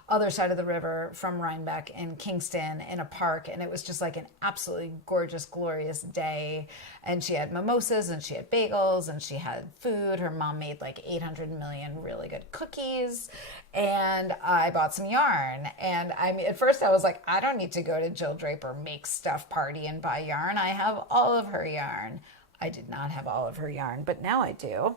other side of the river from Rhinebeck in Kingston in a park. And it was just like an absolutely gorgeous, glorious day. And she had mimosas and she had bagels and she had food. Her mom made like 800 million really good cookies. And I bought some yarn. And at first I was like, I don't need to go to Jill Draper make stuff party and buy yarn. I have all of her yarn. I did not have all of her yarn, but now I do.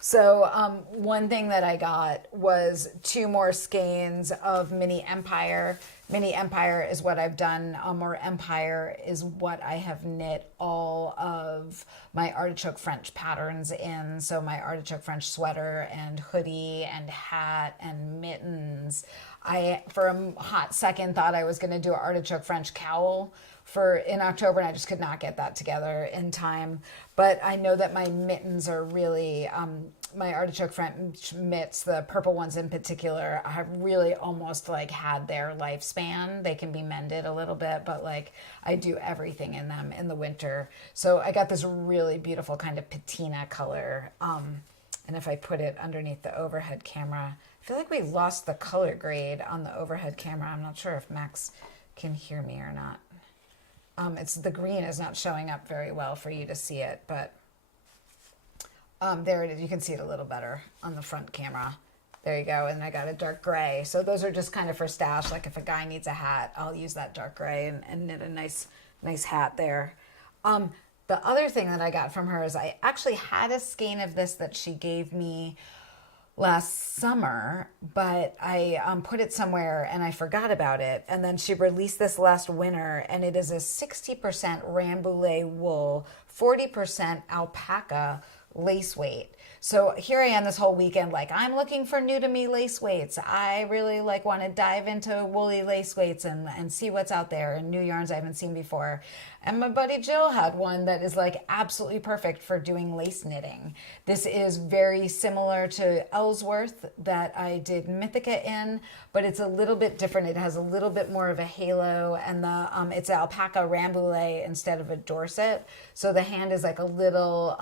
So one thing that I got was 2 more skeins of Mini Empire. Mini Empire is what I've done, or Empire is what I have knit all of my artichoke French patterns in. So my artichoke French sweater and hoodie and hat and mittens. I, for a hot second, thought I was going to do an artichoke French cowl in October, and I just could not get that together in time. But I know that my mittens are really, my artichoke French mitts, the purple ones in particular, have really almost like had their lifespan. They can be mended a little bit, but like I do everything in them in the winter. So I got this really beautiful kind of patina color. And if I put it underneath the overhead camera, I feel like we lost the color grade on the overhead camera. I'm not sure if Max can hear me or not. The green is not showing up very well for you to see it, but there it is. You can see it a little better on the front camera. There you go. And I got a dark gray. So those are just kind of for stash. Like if a guy needs a hat, I'll use that dark gray and knit a nice hat there. The other thing that I got from her is I actually had a skein of this that she gave me last summer, but I put it somewhere and I forgot about it. And then she released this last winter, and it is a 60% Rambouillet wool, 40% alpaca lace weight. So here I am this whole weekend, like I'm looking for new to me lace weights. I really want to dive into woolly lace weights and see what's out there and new yarns I haven't seen before. And my buddy Jill had one that is like absolutely perfect for doing lace knitting. This is very similar to Ellsworth that I did Mythica in, but it's a little bit different. It has a little bit more of a halo, and it's alpaca rambouillet instead of a Dorset. So the hand is like a little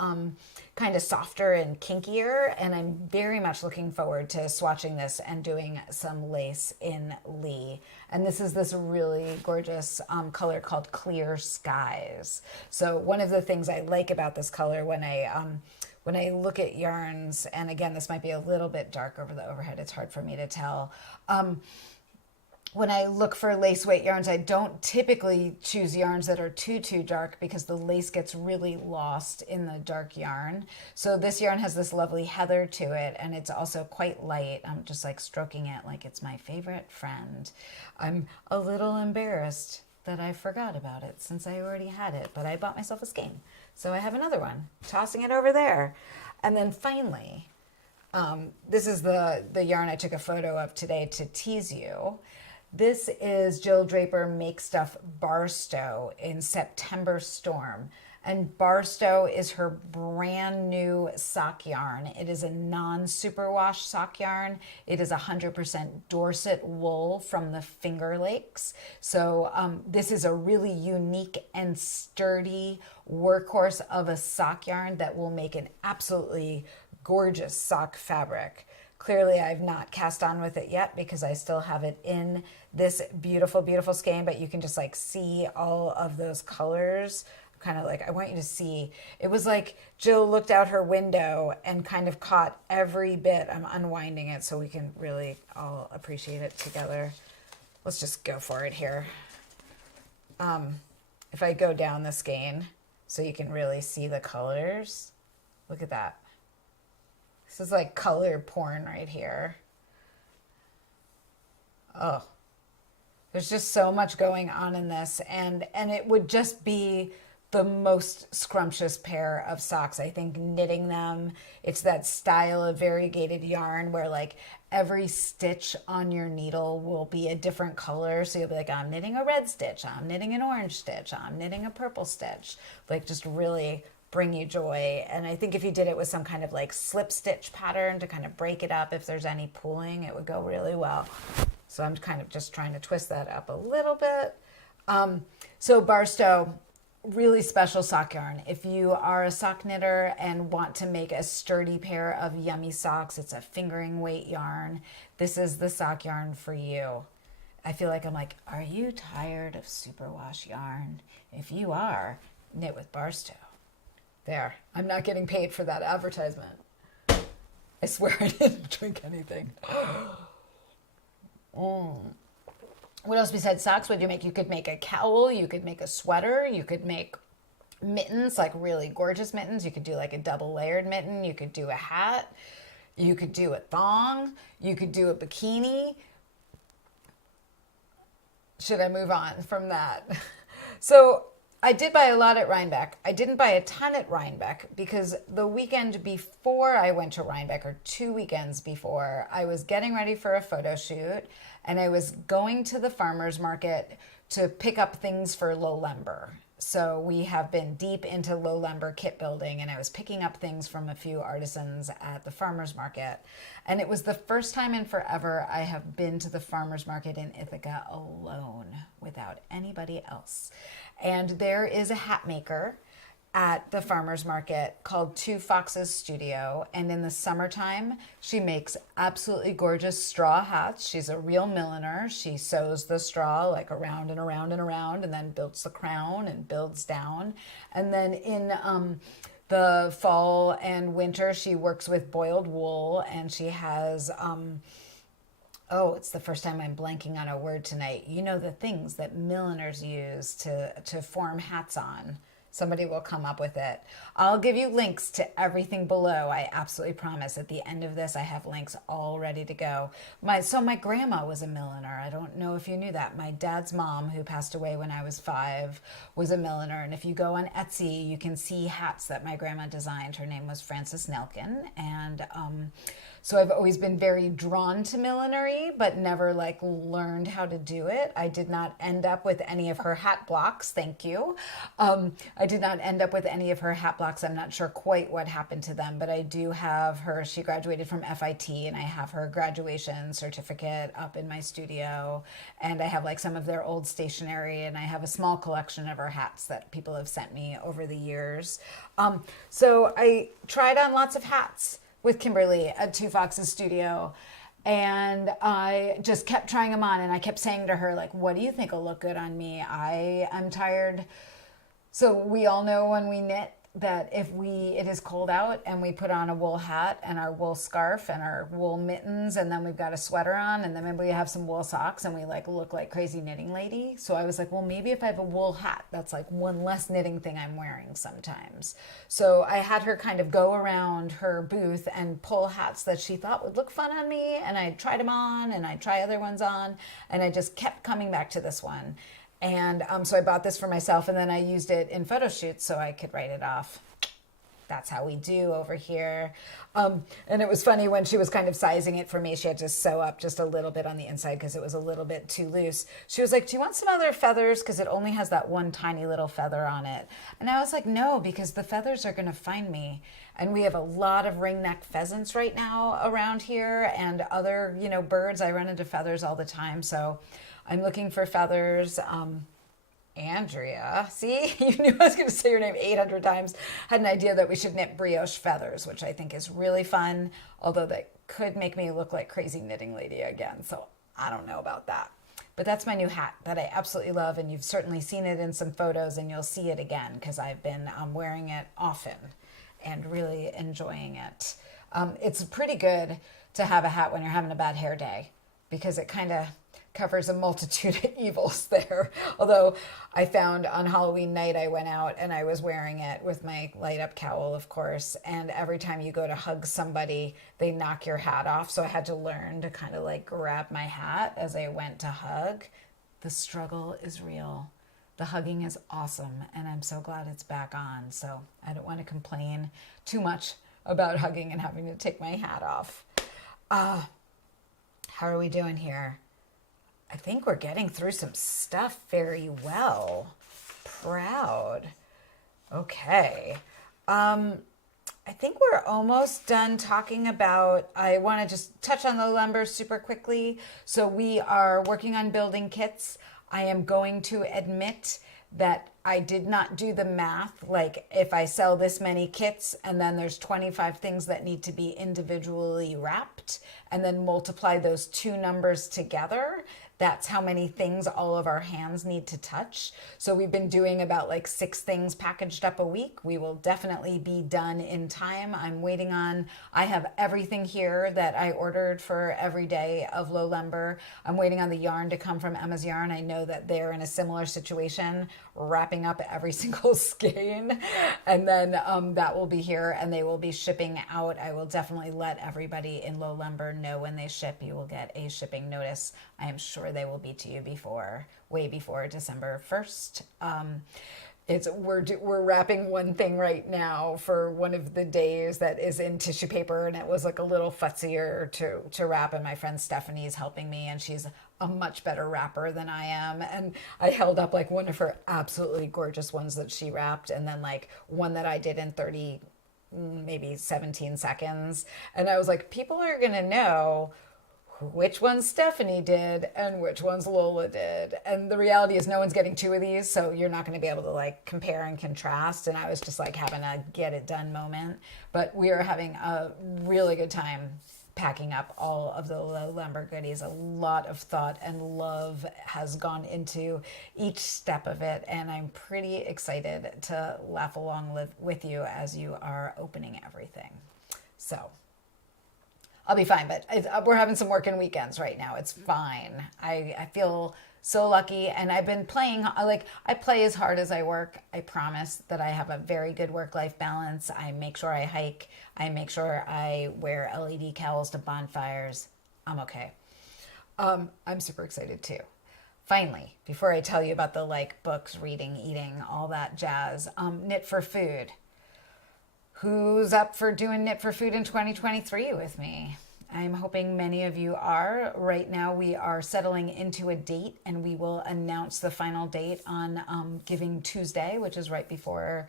kind of softer and kinkier, and I'm very much looking forward to swatching this and doing some lace in Lee. And this is this really gorgeous color called Clear Skies. So one of the things I like about this color when I look at yarns, and again, this might be a little bit dark over the overhead, it's hard for me to tell. When I look for lace weight yarns, I don't typically choose yarns that are too dark because the lace gets really lost in the dark yarn. So this yarn has this lovely heather to it, and it's also quite light. I'm just like stroking it like it's my favorite friend. I'm a little embarrassed that I forgot about it since I already had it, but I bought myself a skein. So I have another one, tossing it over there. And then finally, this is the yarn I took a photo of today to tease you. This is Jill Draper Make Stuff Barstow in September Storm. And Barstow is her brand new sock yarn. It is a non-superwash sock yarn. It is 100% Dorset wool from the Fingerlakes. So this is a really unique and sturdy workhorse of a sock yarn that will make an absolutely gorgeous sock fabric. Clearly, I've not cast on with it yet because I still have it in this beautiful, beautiful skein, but you can just like see all of those colors. Kind of like, I want you to see, it was like Jill looked out her window and kind of caught every bit. I'm unwinding it so we can really all appreciate it together. Let's just go for it here. If I go down the skein so you can really see the colors, look at that. This is like color porn right here. Oh, there's just so much going on in this, and it would just be the most scrumptious pair of socks. I think knitting them, it's that style of variegated yarn where like every stitch on your needle will be a different color. So you'll be like, I'm knitting a red stitch, I'm knitting an orange stitch, I'm knitting a purple stitch. Like just really bring you joy. And I think if you did it with some kind of like slip stitch pattern to kind of break it up, if there's any pooling, it would go really well. So I'm kind of just trying to twist that up a little bit. So Barstow, really special sock yarn. If you are a sock knitter and want to make a sturdy pair of yummy socks, it's a fingering weight yarn. This is the sock yarn for you. I feel like I'm like, are you tired of superwash yarn? If you are, knit with Barstow. There, I'm not getting paid for that advertisement. I swear I didn't drink anything. What else besides socks would you make? You could make a cowl, you could make a sweater, you could make mittens, like really gorgeous mittens. You could do like a double layered mitten, you could do a hat, you could do a thong, you could do a bikini. Should I move on from that? So I did buy a lot at Rhinebeck. I didn't buy a ton at Rhinebeck because the weekend before I went to Rhinebeck, or 2 weekends before, I was getting ready for a photo shoot and I was going to the farmer's market to pick up things for Lola. So we have been deep into Lola kit building, and I was picking up things from a few artisans at the farmer's market. And it was the first time in forever I have been to the farmer's market in Ithaca alone without anybody else. And there is a hat maker at the farmer's market called Two Foxes Studio. And in the summertime, she makes absolutely gorgeous straw hats. She's a real milliner. She sews the straw like around and around and around, and then builds the crown and builds down. And then in the fall and winter, she works with boiled wool, and she has oh, it's the first time I'm blanking on a word tonight. You know, the things that milliners use to form hats on. Somebody will come up with it. I'll give you links to everything below. I absolutely promise. At the end of this, I have links all ready to go. So my grandma was a milliner. I don't know if you knew that. My dad's mom, who passed away when I was 5, was a milliner. And if you go on Etsy, you can see hats that my grandma designed. Her name was Frances Nelkin. And So I've always been very drawn to millinery, but never like learned how to do it. I did not end up with any of her hat blocks. Thank you. I did not end up with any of her hat blocks. I'm not sure quite what happened to them, but I do have her. She graduated from FIT, and I have her graduation certificate up in my studio. And I have like some of their old stationery, and I have a small collection of her hats that people have sent me over the years. So I tried on lots of hats with Kimberly at Two Foxes Studio. And I just kept trying them on, and I kept saying to her, like, what do you think will look good on me? I am tired. So we all know when we knit that if it is cold out and we put on a wool hat and our wool scarf and our wool mittens, and then we've got a sweater on, and then maybe we have some wool socks, and we like look like crazy knitting lady. So I was like, well, maybe if I have a wool hat, that's like one less knitting thing I'm wearing sometimes. So I had her kind of go around her booth and pull hats that she thought would look fun on me, and I tried them on, and I try other ones on, and I just kept coming back to this one. And so I bought this for myself, and then I used it in photo shoots so I could write it off. That's how we do over here. And it was funny when she was kind of sizing it for me. She had to sew up just a little bit on the inside because it was a little bit too loose. She was like, do you want some other feathers? Because it only has that one tiny little feather on it. And I was like, no, because the feathers are going to find me. And we have a lot of ringneck pheasants right now around here, and other, birds. I run into feathers all the time. So I'm looking for feathers. Andrea, see, you knew I was going to say your name 800 times. Had an idea that we should knit brioche feathers, which I think is really fun, although that could make me look like crazy knitting lady again. So I don't know about that. But that's my new hat that I absolutely love, and you've certainly seen it in some photos, and you'll see it again because I've been wearing it often and really enjoying it. It's pretty good to have a hat when you're having a bad hair day because it kind of covers a multitude of evils there. Although I found on Halloween night, I went out and I was wearing it with my light up cowl, of course. And every time you go to hug somebody, they knock your hat off. So I had to learn to kind of like grab my hat as I went to hug. The struggle is real. The hugging is awesome. And I'm so glad it's back on. So I don't want to complain too much about hugging and having to take my hat off. How are we doing here? I think we're getting through some stuff very well. Proud. Okay. I think we're almost done talking about, I want to just touch on the lumber super quickly. So we are working on building kits. I am going to admit that I did not do the math. Like if I sell this many kits and then there's 25 things that need to be individually wrapped and then multiply those two numbers together, that's how many things all of our hands need to touch. So we've been doing about like 6 things packaged up a week. We will definitely be done in time. I'm waiting on, I have everything here that I ordered for every day of low lumber. I'm waiting on the yarn to come from Emma's Yarn. I know that they're in a similar situation, wrapping up every single skein. And then that will be here and they will be shipping out. I will definitely let everybody in low lumber know when they ship. You will get a shipping notice. I am sure they will be to you way before December 1st. We're wrapping one thing right now for one of the days that is in tissue paper, and it was like a little futzier to wrap, and my friend Stephanie's helping me, and she's a much better wrapper than I am. And I held up like one of her absolutely gorgeous ones that she wrapped, and then like one that I did in 30, maybe 17 seconds. And I was like, people are gonna know which ones Stephanie did and which ones Lola did. And the reality is no one's getting 2 of these, so you're not going to be able to like compare and contrast. And I was just like having a get it done moment. But we are having a really good time packing up all of the low lumber goodies. A lot of thought and love has gone into each step of it, and I'm pretty excited to laugh along with you as you are opening everything. So I'll be fine, but we're having some working weekends right now. It's fine. I feel so lucky, and I've been playing, like, I play as hard as I work. I promise that I have a very good work-life balance. I make sure I hike. I make sure I wear LED cowls to bonfires. I'm okay. I'm super excited too. Finally, before I tell you about the like books, reading, eating, all that jazz, Knit for Food. Who's up for doing Knit for Food in 2023 with me? I'm hoping many of you are. Right now we are settling into a date, and we will announce the final date on Giving Tuesday, which is right before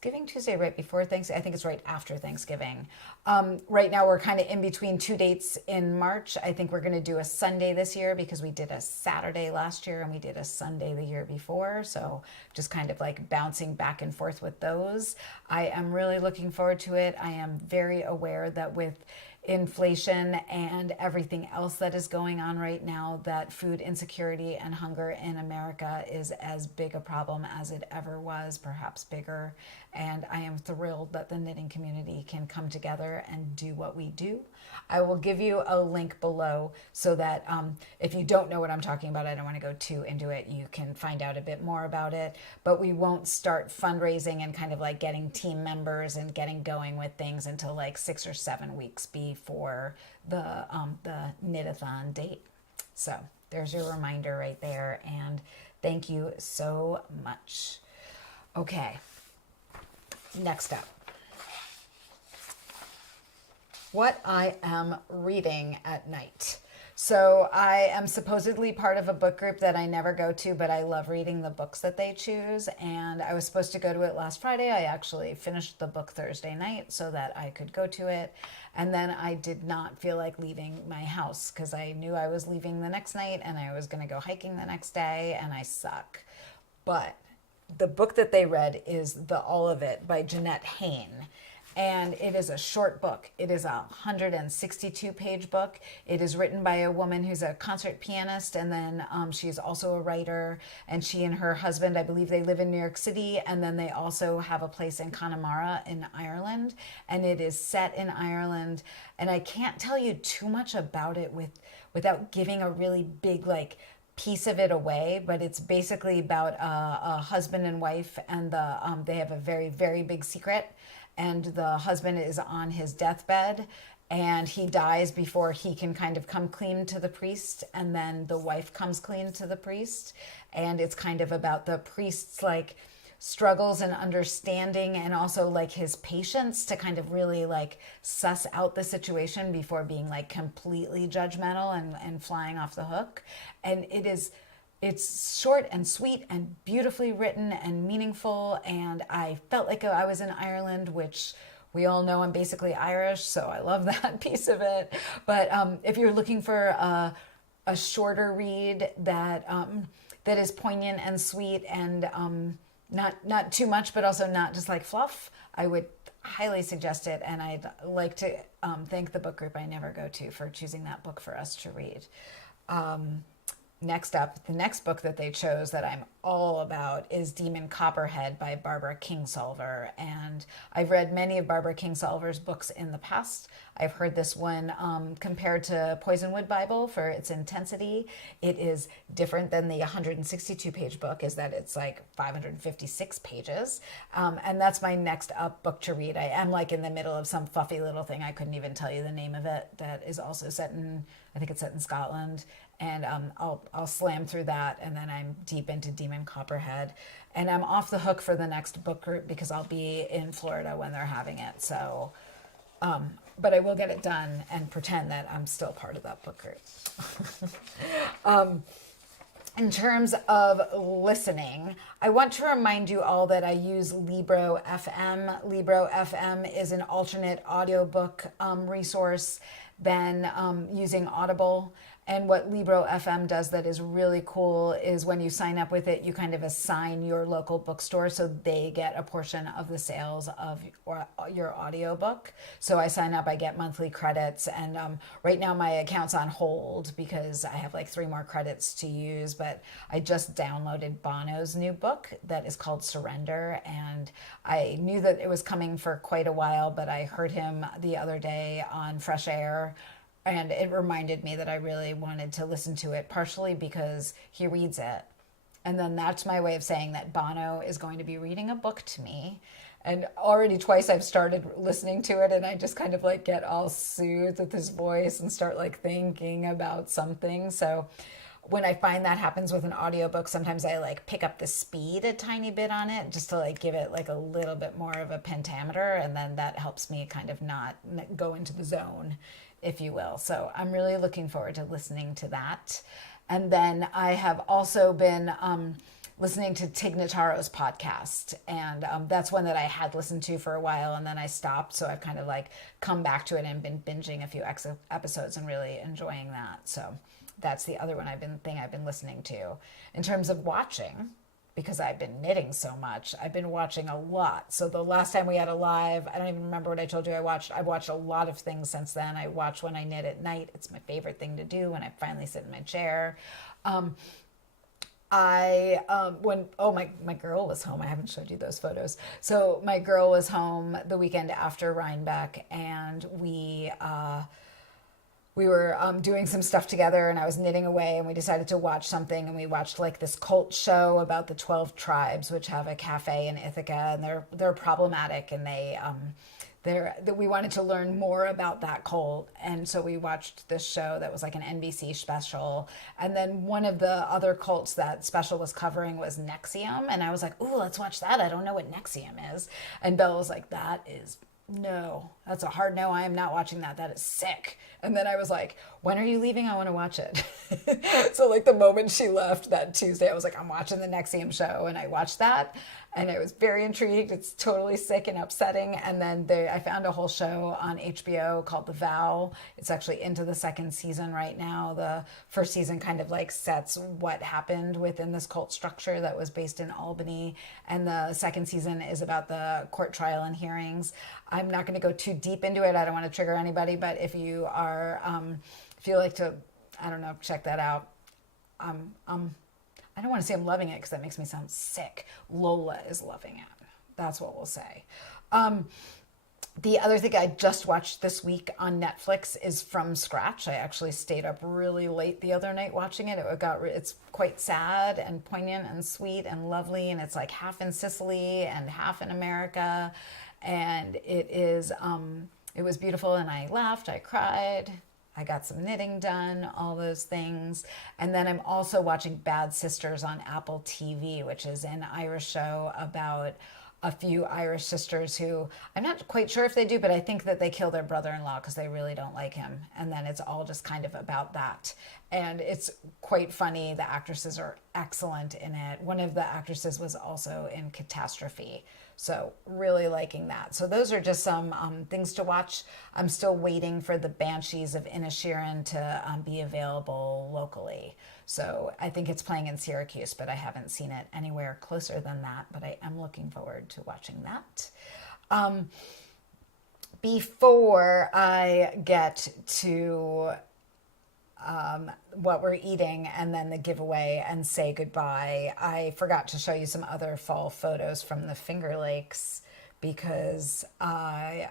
Giving Tuesday, right before Thanksgiving. I think it's right after Thanksgiving. Right now, we're kind of in between two dates in March. I think we're going to do a Sunday this year because we did a Saturday last year and we did a Sunday the year before. So just kind of like bouncing back and forth with those. I am really looking forward to it. I am very aware that with inflation and everything else that is going on right now, that food insecurity and hunger in America is as big a problem as it ever was, perhaps bigger. And I am thrilled that the knitting community can come together and do what we do. I will give you a link below so that if you don't know what I'm talking about, I don't want to go too into it, you can find out a bit more about it. But we won't start fundraising and kind of like getting team members and getting going with things until like 6 or 7 weeks before the knit-a-thon date. So there's your reminder right there, and thank you so much. Okay, next up. What I am reading at night. So I am supposedly part of a book group that I never go to, but I love reading the books that they choose. And I was supposed to go to it last Friday. I actually finished the book Thursday night so that I could go to it. And then I did not feel like leaving my house because I knew I was leaving the next night and I was going to go hiking the next day, and I suck. But the book that they read is All of It by Jeannete Haien. And it is a short book. It is a 162-page book. It is written by a woman who's a concert pianist, and then she's also a writer. And she and her husband, I believe they live in New York City, and then they also have a place in Connemara in Ireland. And it is set in Ireland. And I can't tell you too much about it without giving a really big, like, piece of it away, but it's basically about a husband and wife, and they have a very, very big secret. And the husband is on his deathbed, and he dies before he can kind of come clean to the priest, and then the wife comes clean to the priest. And it's kind of about the priest's like struggles and understanding, and also like his patience to kind of really like suss out the situation before being like completely judgmental and flying off the hook. And it's short and sweet and beautifully written and meaningful. And I felt like I was in Ireland, which we all know I'm basically Irish, so I love that piece of it. But if you're looking for a shorter read that is poignant and sweet and not too much, but also not just like fluff, I would highly suggest it. And I'd like to thank the book group I never go to for choosing that book for us to read. Next up, the next book that they chose that I'm all about is Demon Copperhead by Barbara Kingsolver. And I've read many of Barbara Kingsolver's books in the past. I've heard this one compared to Poisonwood Bible for its intensity. It is different than the 162-page book, is that it's like 556 pages. And that's my next up book to read. I am like in the middle of some fluffy little thing. I couldn't even tell you the name of it. That is also set in, I think it's set in Scotland. And I'll slam through that, and then I'm deep into Demon Copperhead. And I'm off the hook for the next book group because I'll be in Florida when they're having it. So, but I will get it done and pretend that I'm still part of that book group. In terms of listening, I want to remind you all that I use Libro FM. Libro FM is an alternate audiobook resource than using Audible. And what Libro FM does that is really cool is when you sign up with it, you kind of assign your local bookstore so they get a portion of the sales of your audiobook. So I sign up, I get monthly credits, and right now my account's on hold because I have like 3 more credits to use, but I just downloaded Bono's new book that is called Surrender, and I knew that it was coming for quite a while, but I heard him the other day on Fresh Air, and it reminded me that I really wanted to listen to it, partially because he reads it. And then that's my way of saying that Bono is going to be reading a book to me. And already twice I've started listening to it, and I just kind of like get all soothed with his voice and start like thinking about something. So when I find that happens with an audiobook, sometimes I like pick up the speed a tiny bit on it just to like give it like a little bit more of a pentameter. And then that helps me kind of not go into the zone if you will. So I'm really looking forward to listening to that. And then I have also been listening to Tig Notaro's podcast. And that's one that I had listened to for a while and then I stopped. So I've kind of like come back to it and been binging a few episodes and really enjoying that. So that's the other one I've been listening to. In terms of watching, because I've been knitting so much, I've been watching a lot. So the last time we had a live, I don't even remember what I told you I watched. I've watched a lot of things since then. I watch when I knit at night. It's my favorite thing to do when I finally sit in my chair. My girl was home. I haven't showed you those photos. So my girl was home the weekend after Rhinebeck, and we were doing some stuff together, and I was knitting away, and we decided to watch something, and we watched like this cult show about the 12 tribes, which have a cafe in Ithaca, and they're problematic, and we wanted to learn more about that cult. And so we watched this show that was like an NBC special. And then one of the other cults that special was covering was Nexium. And I was like, ooh, let's watch that. I don't know what Nexium is. And Bella was like, no, that's a hard no. I am not watching that. That is sick. And then I was like, when are you leaving? I want to watch it. So like the moment she left that Tuesday, I was like, I'm watching the Nexium show. And I watched that and I was very intrigued. It's totally sick and upsetting. And then I found a whole show on HBO called The Vow. It's actually into the second season right now. The first season kind of like sets what happened within this cult structure that was based in Albany. And the second season is about the court trial and hearings. I'm not going to go too deep into it. I don't want to trigger anybody, but if you like to, I don't know, check that out. I don't want to say I'm loving it because that makes me sound sick. Lola is loving it. That's what we'll say. The other thing I just watched this week on Netflix is From Scratch. I actually stayed up really late the other night watching it. It's quite sad and poignant and sweet and lovely, and it's like half in Sicily and half in America. And it was beautiful, and I laughed, I cried, I got some knitting done, all those things. And then I'm also watching Bad Sisters on Apple TV, which is an Irish show about a few Irish sisters who, I'm not quite sure if they do, but I think that they kill their brother-in-law because they really don't like him. And then it's all just kind of about that. And it's quite funny. The actresses are excellent in it. One of the actresses was also in Catastrophe. So really liking that. So those are just some things to watch. I'm still waiting for the Banshees of Inisherin to be available locally. So I think it's playing in Syracuse, but I haven't seen it anywhere closer than that. But I am looking forward to watching that. Before I get to what we're eating and then the giveaway and say goodbye, I forgot to show you some other fall photos from the Fingerlakes because I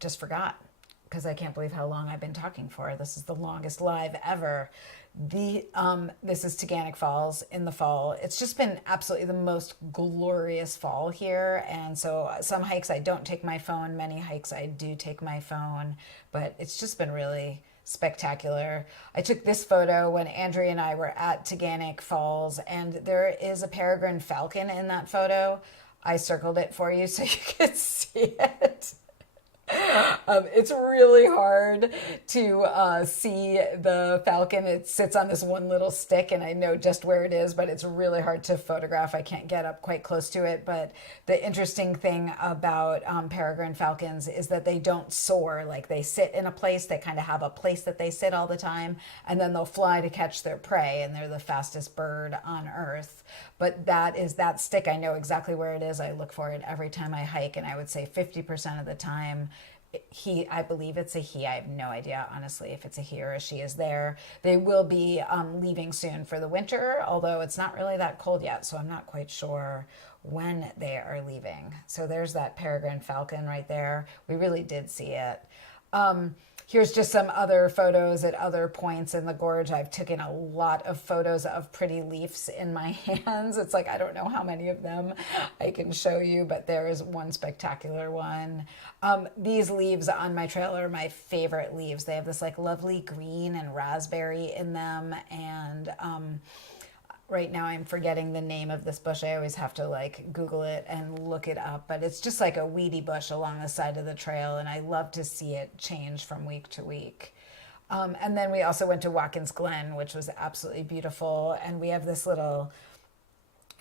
just forgot, because I can't believe how long I've been talking for. This is the longest live ever. This is Teganic Falls in the fall. It's just been absolutely the most glorious fall here. And so some hikes I don't take my phone, many hikes I do take my phone, but it's just been really spectacular. I took this photo when Andrea and I were at Teganic Falls, and there is a peregrine falcon in that photo. I circled it for you so you could see it. It's really hard to see the falcon. It sits on this one little stick, and I know just where it is, but it's really hard to photograph. I can't get up quite close to it. But the interesting thing about peregrine falcons is that they don't soar. Like, they sit in a place. They kind of have a place that they sit all the time, and then they'll fly to catch their prey, and they're the fastest bird on earth. But that stick, I know exactly where it is. I look for it every time I hike, and I would say 50% of the time, I believe it's a he. I have no idea, honestly, if it's a he or a she is there. They will be leaving soon for the winter, although it's not really that cold yet, so I'm not quite sure when they are leaving. So there's that peregrine falcon right there. We really did see it. Here's just some other photos at other points in the gorge. I've taken a lot of photos of pretty leaves in my hands. It's like, I don't know how many of them I can show you, but there is one spectacular one. These leaves on my trail are my favorite leaves. They have this like lovely green and raspberry in them, and right now I'm forgetting the name of this bush. I always have to like Google it and look it up, but it's just like a weedy bush along the side of the trail, and I love to see it change from week to week. And then we also went to Watkins Glen, which was absolutely beautiful, and we have this little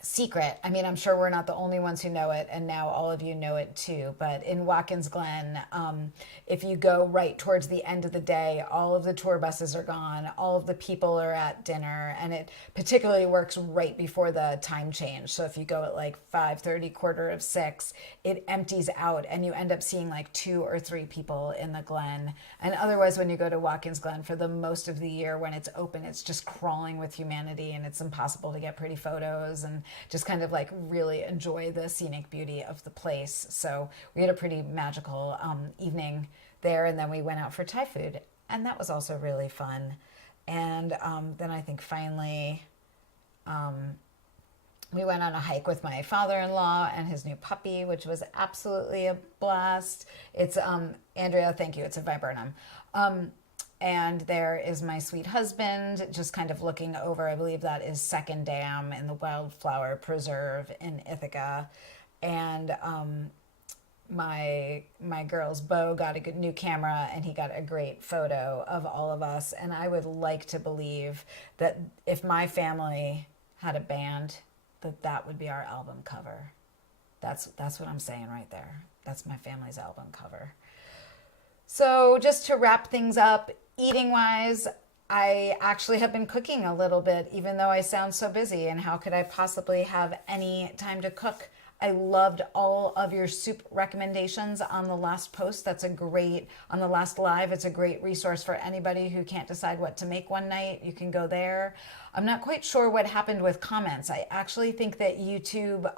secret. I mean, I'm sure we're not the only ones who know it, and now all of you know it too. But in Watkins Glen, if you go right towards the end of the day, all of the tour buses are gone, all of the people are at dinner, and it particularly works right before the time change. So if you go at like 5:30, 5:45, it empties out, and you end up seeing like 2 or 3 people in the Glen. And otherwise, when you go to Watkins Glen for the most of the year, when it's open, it's just crawling with humanity, and it's impossible to get pretty photos and just kind of like really enjoy the scenic beauty of the place. So we had a pretty magical evening there, and then we went out for Thai food, and that was also really fun. And then I think finally we went on a hike with my father-in-law and his new puppy, which was absolutely a blast. It's Andrea, thank you, it's a viburnum. And there is my sweet husband just kind of looking over, I believe that is Second Dam in the Wildflower Preserve in Ithaca. And my girl's Bo got a good new camera, and he got a great photo of all of us. And I would like to believe that if my family had a band, that would be our album cover. That's what I'm saying right there. That's my family's album cover. So just to wrap things up, eating wise, I actually have been cooking a little bit, even though I sound so busy, and how could I possibly have any time to cook? I loved all of your soup recommendations on the last post. On the last live, it's a great resource for anybody who can't decide what to make one night. You can go there. I'm not quite sure what happened with comments. I actually think that YouTube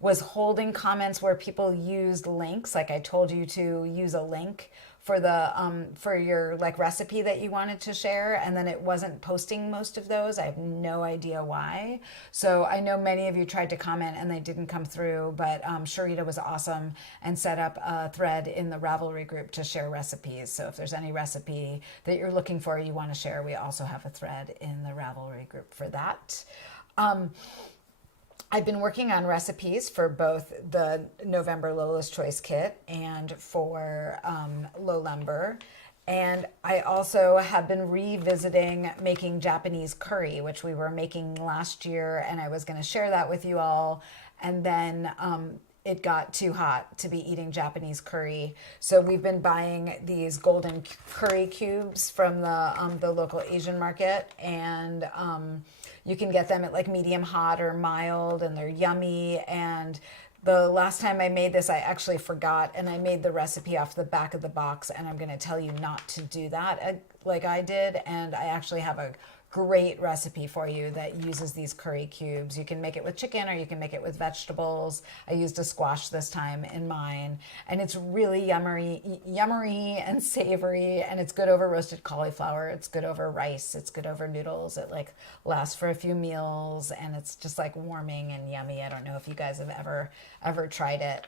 was holding comments where people used links, like I told you to use a link for the for your like recipe that you wanted to share, and then it wasn't posting most of those. I have no idea why. So I know many of you tried to comment and they didn't come through, but Sharita was awesome and set up a thread in the Ravelry group to share recipes. So if there's any recipe that you're looking for, you want to share, we also have a thread in the Ravelry group for that. I've been working on recipes for both the November Lola's Choice Kit and for Lowlumber. And I also have been revisiting making Japanese curry, which we were making last year, and I was going to share that with you all. And then it got too hot to be eating Japanese curry. So we've been buying these golden curry cubes from the local Asian market, and you can get them at like medium hot or mild, and they're yummy. And the last time I made this, I actually forgot, and I made the recipe off the back of the box, and I'm going to tell you not to do that like I did. And I actually have a great recipe for you that uses these curry cubes. You can make it with chicken or you can make it with vegetables. I used a squash this time in mine, and it's really yummery and savory, and it's good over roasted cauliflower. It's good over rice. It's good over noodles. It like lasts for a few meals, and it's just like warming and yummy. I don't know if you guys have ever tried it.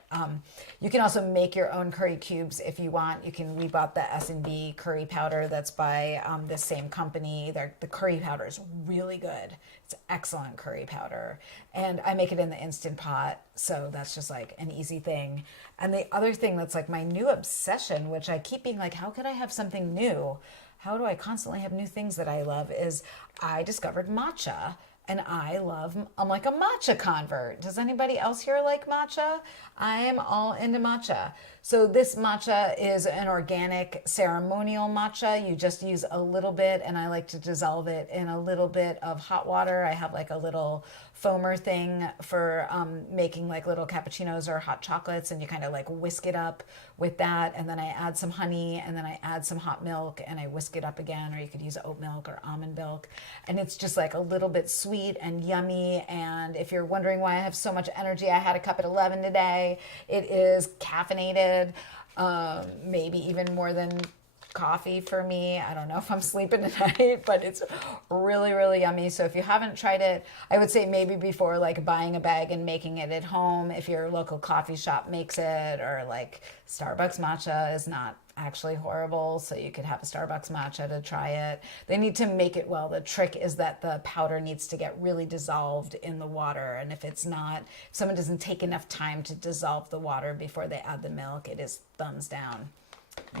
You can also make your own curry cubes if you want. We bought the S&B curry powder that's by this same company. The curry powder is really good. It's excellent curry powder. And I make it in the Instant Pot, so that's just like an easy thing. And the other thing that's like my new obsession, which I keep being like, how could I have something new? How do I constantly have new things that I love? Is I discovered matcha. And I'm like a matcha convert. Does anybody else here like matcha? I am all into matcha. So this matcha is an organic ceremonial matcha. You just use a little bit, and I like to dissolve it in a little bit of hot water. I have like a little foamer thing for making like little cappuccinos or hot chocolates, and you kind of like whisk it up with that, and then I add some honey, and then I add some hot milk, and I whisk it up again, or you could use oat milk or almond milk, and it's just like a little bit sweet and yummy. And if you're wondering why I have so much energy, I had a cup at 11 today. It is caffeinated, maybe even more than coffee for me. I don't know if I'm sleeping tonight, but it's really, really yummy. So if you haven't tried it, I would say maybe before like buying a bag and making it at home, if your local coffee shop makes it, or like Starbucks matcha is not actually horrible, so you could have a Starbucks matcha to try it. They need to make it well. The trick is that the powder needs to get really dissolved in the water, and if it's not, if someone doesn't take enough time to dissolve the water before they add the milk, it is thumbs down.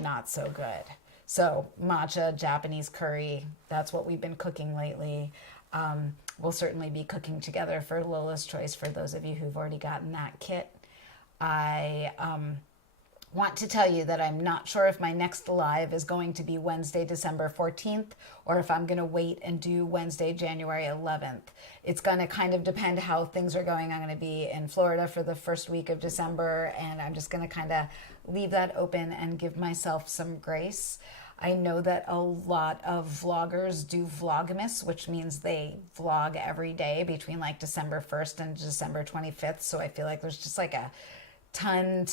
Not so good. So matcha, Japanese curry, that's what we've been cooking lately. We'll certainly be cooking together for Lola's Choice for those of you who've already gotten that kit. I want to tell you that I'm not sure if my next live is going to be Wednesday, December 14th, or if I'm going to wait and do Wednesday, January 11th. It's going to kind of depend how things are going. I'm going to be in Florida for the first week of December, and I'm just going to kind of leave that open and give myself some grace. I know that a lot of vloggers do Vlogmas, which means they vlog every day between like December 1st and December 25th. So I feel like there's just like a ton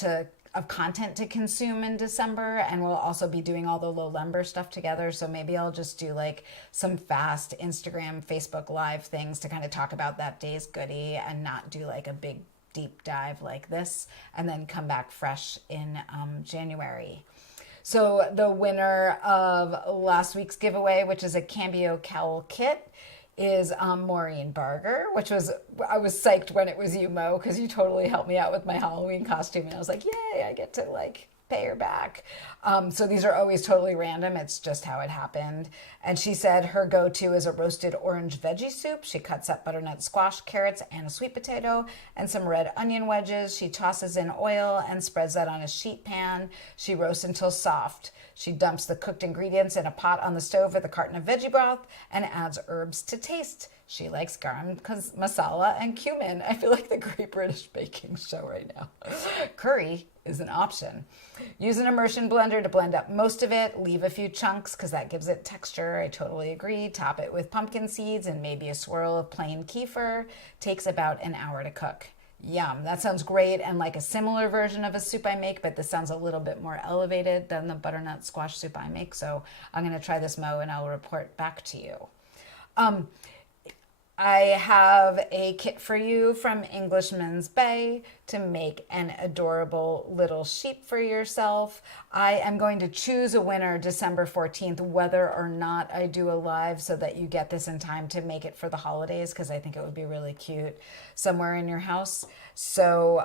of content to consume in December, and we'll also be doing all the Lowlember stuff together. So maybe I'll just do like some fast Instagram, Facebook live things to kind of talk about that day's goodie and not do like a big deep dive like this, and then come back fresh in January. So the winner of last week's giveaway, which is a Cambio Cowl kit, is Maureen Barger, which was, I was psyched when it was you, Mo, because you totally helped me out with my Halloween costume, and I was like, yay, I get to like pay her back. So these are always totally random. It's just how it happened. And she said her go-to is a roasted orange veggie soup. She cuts up butternut squash, carrots, and a sweet potato, and some red onion wedges. She tosses in oil and spreads that on a sheet pan. She roasts until soft. She dumps the cooked ingredients in a pot on the stove with a carton of veggie broth and adds herbs to taste. She likes garam masala and cumin. I feel like the Great British Baking Show right now. Curry is an option. Use an immersion blender to blend up most of it. Leave a few chunks because that gives it texture. I totally agree. Top it with pumpkin seeds and maybe a swirl of plain kefir. Takes about an hour to cook. Yum. That sounds great, and like a similar version of a soup I make, but this sounds a little bit more elevated than the butternut squash soup I make. So I'm going to try this, Mo, and I'll report back to you. I have a kit for you from Englishman's Bay to make an adorable little sheep for yourself. I am going to choose a winner December 14th, whether or not I do a live, so that you get this in time to make it for the holidays, because I think it would be really cute somewhere in your house. So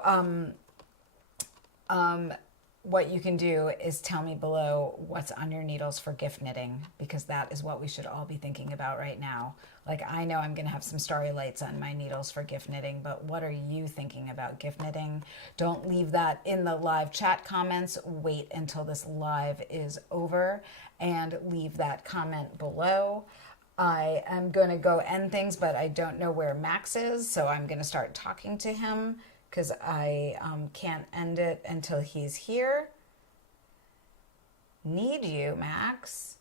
what you can do is tell me below what's on your needles for gift knitting, because that is what we should all be thinking about right now. Like, I know I'm going to have some starry lights on my needles for gift knitting, but what are you thinking about gift knitting? Don't leave that in the live chat comments. Wait until this live is over and leave that comment below. I am going to go end things, but I don't know where Max is, so I'm going to start talking to him, because I can't end it until he's here. Need you, Max.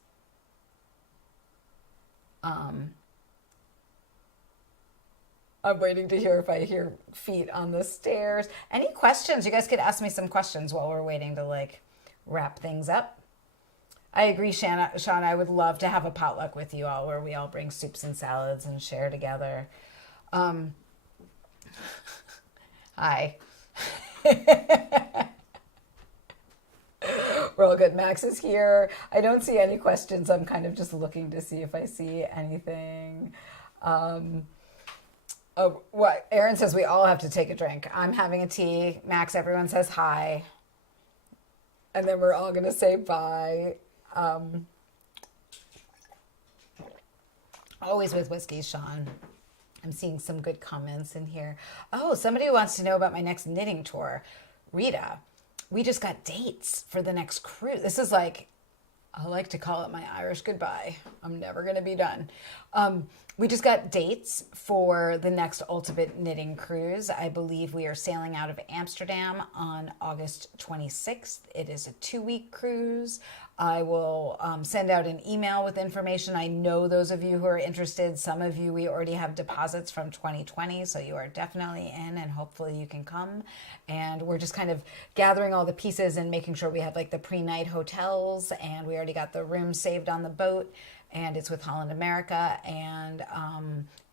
I'm waiting to hear if I hear feet on the stairs. Any questions? You guys could ask me some questions while we're waiting to like wrap things up. I agree, Sean. I would love to have a potluck with you all where we all bring soups and salads and share together. Hi. We're all good. Max is here. I don't see any questions. I'm kind of just looking to see if I see anything. What Erin says, we all have to take a drink. I'm having a tea. Max, everyone says hi. And then we're all going to say bye. Always with whiskey, Sean. I'm seeing some good comments in here. Oh, somebody wants to know about my next knitting tour. Rita, we just got dates for the next cruise. This is like, I like to call it my Irish goodbye. I'm never going to be done. We just got dates for the next Ultimate Knitting Cruise. I believe we are sailing out of Amsterdam on August 26th. It is a 2-week cruise. I will send out an email with information. I know those of you who are interested, some of you, we already have deposits from 2020, so you are definitely in, and hopefully you can come. And we're just kind of gathering all the pieces and making sure we have like the pre-night hotels, and we already got the rooms saved on the boat, and it's with Holland America, and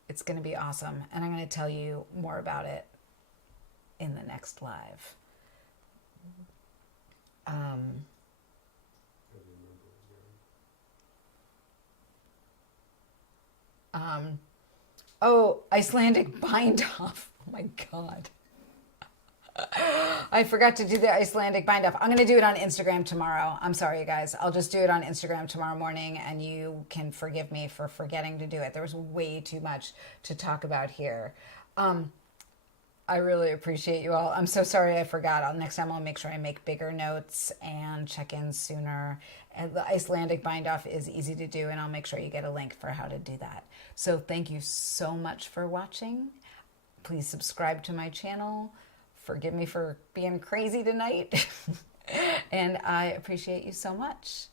it's going to be awesome. And I'm going to tell you more about it in the next live. Oh, Icelandic bind off. Oh my God. I forgot to do the Icelandic bind off. I'm going to do it on Instagram tomorrow. I'm sorry, you guys. I'll just do it on Instagram tomorrow morning, and you can forgive me for forgetting to do it. There was way too much to talk about here. I really appreciate you all. I'm so sorry I forgot. Next time I'll make sure I make bigger notes and check in sooner. And the Icelandic bind off is easy to do, and I'll make sure you get a link for how to do that. So thank you so much for watching. Please subscribe to my channel. Forgive me for being crazy tonight. And I appreciate you so much.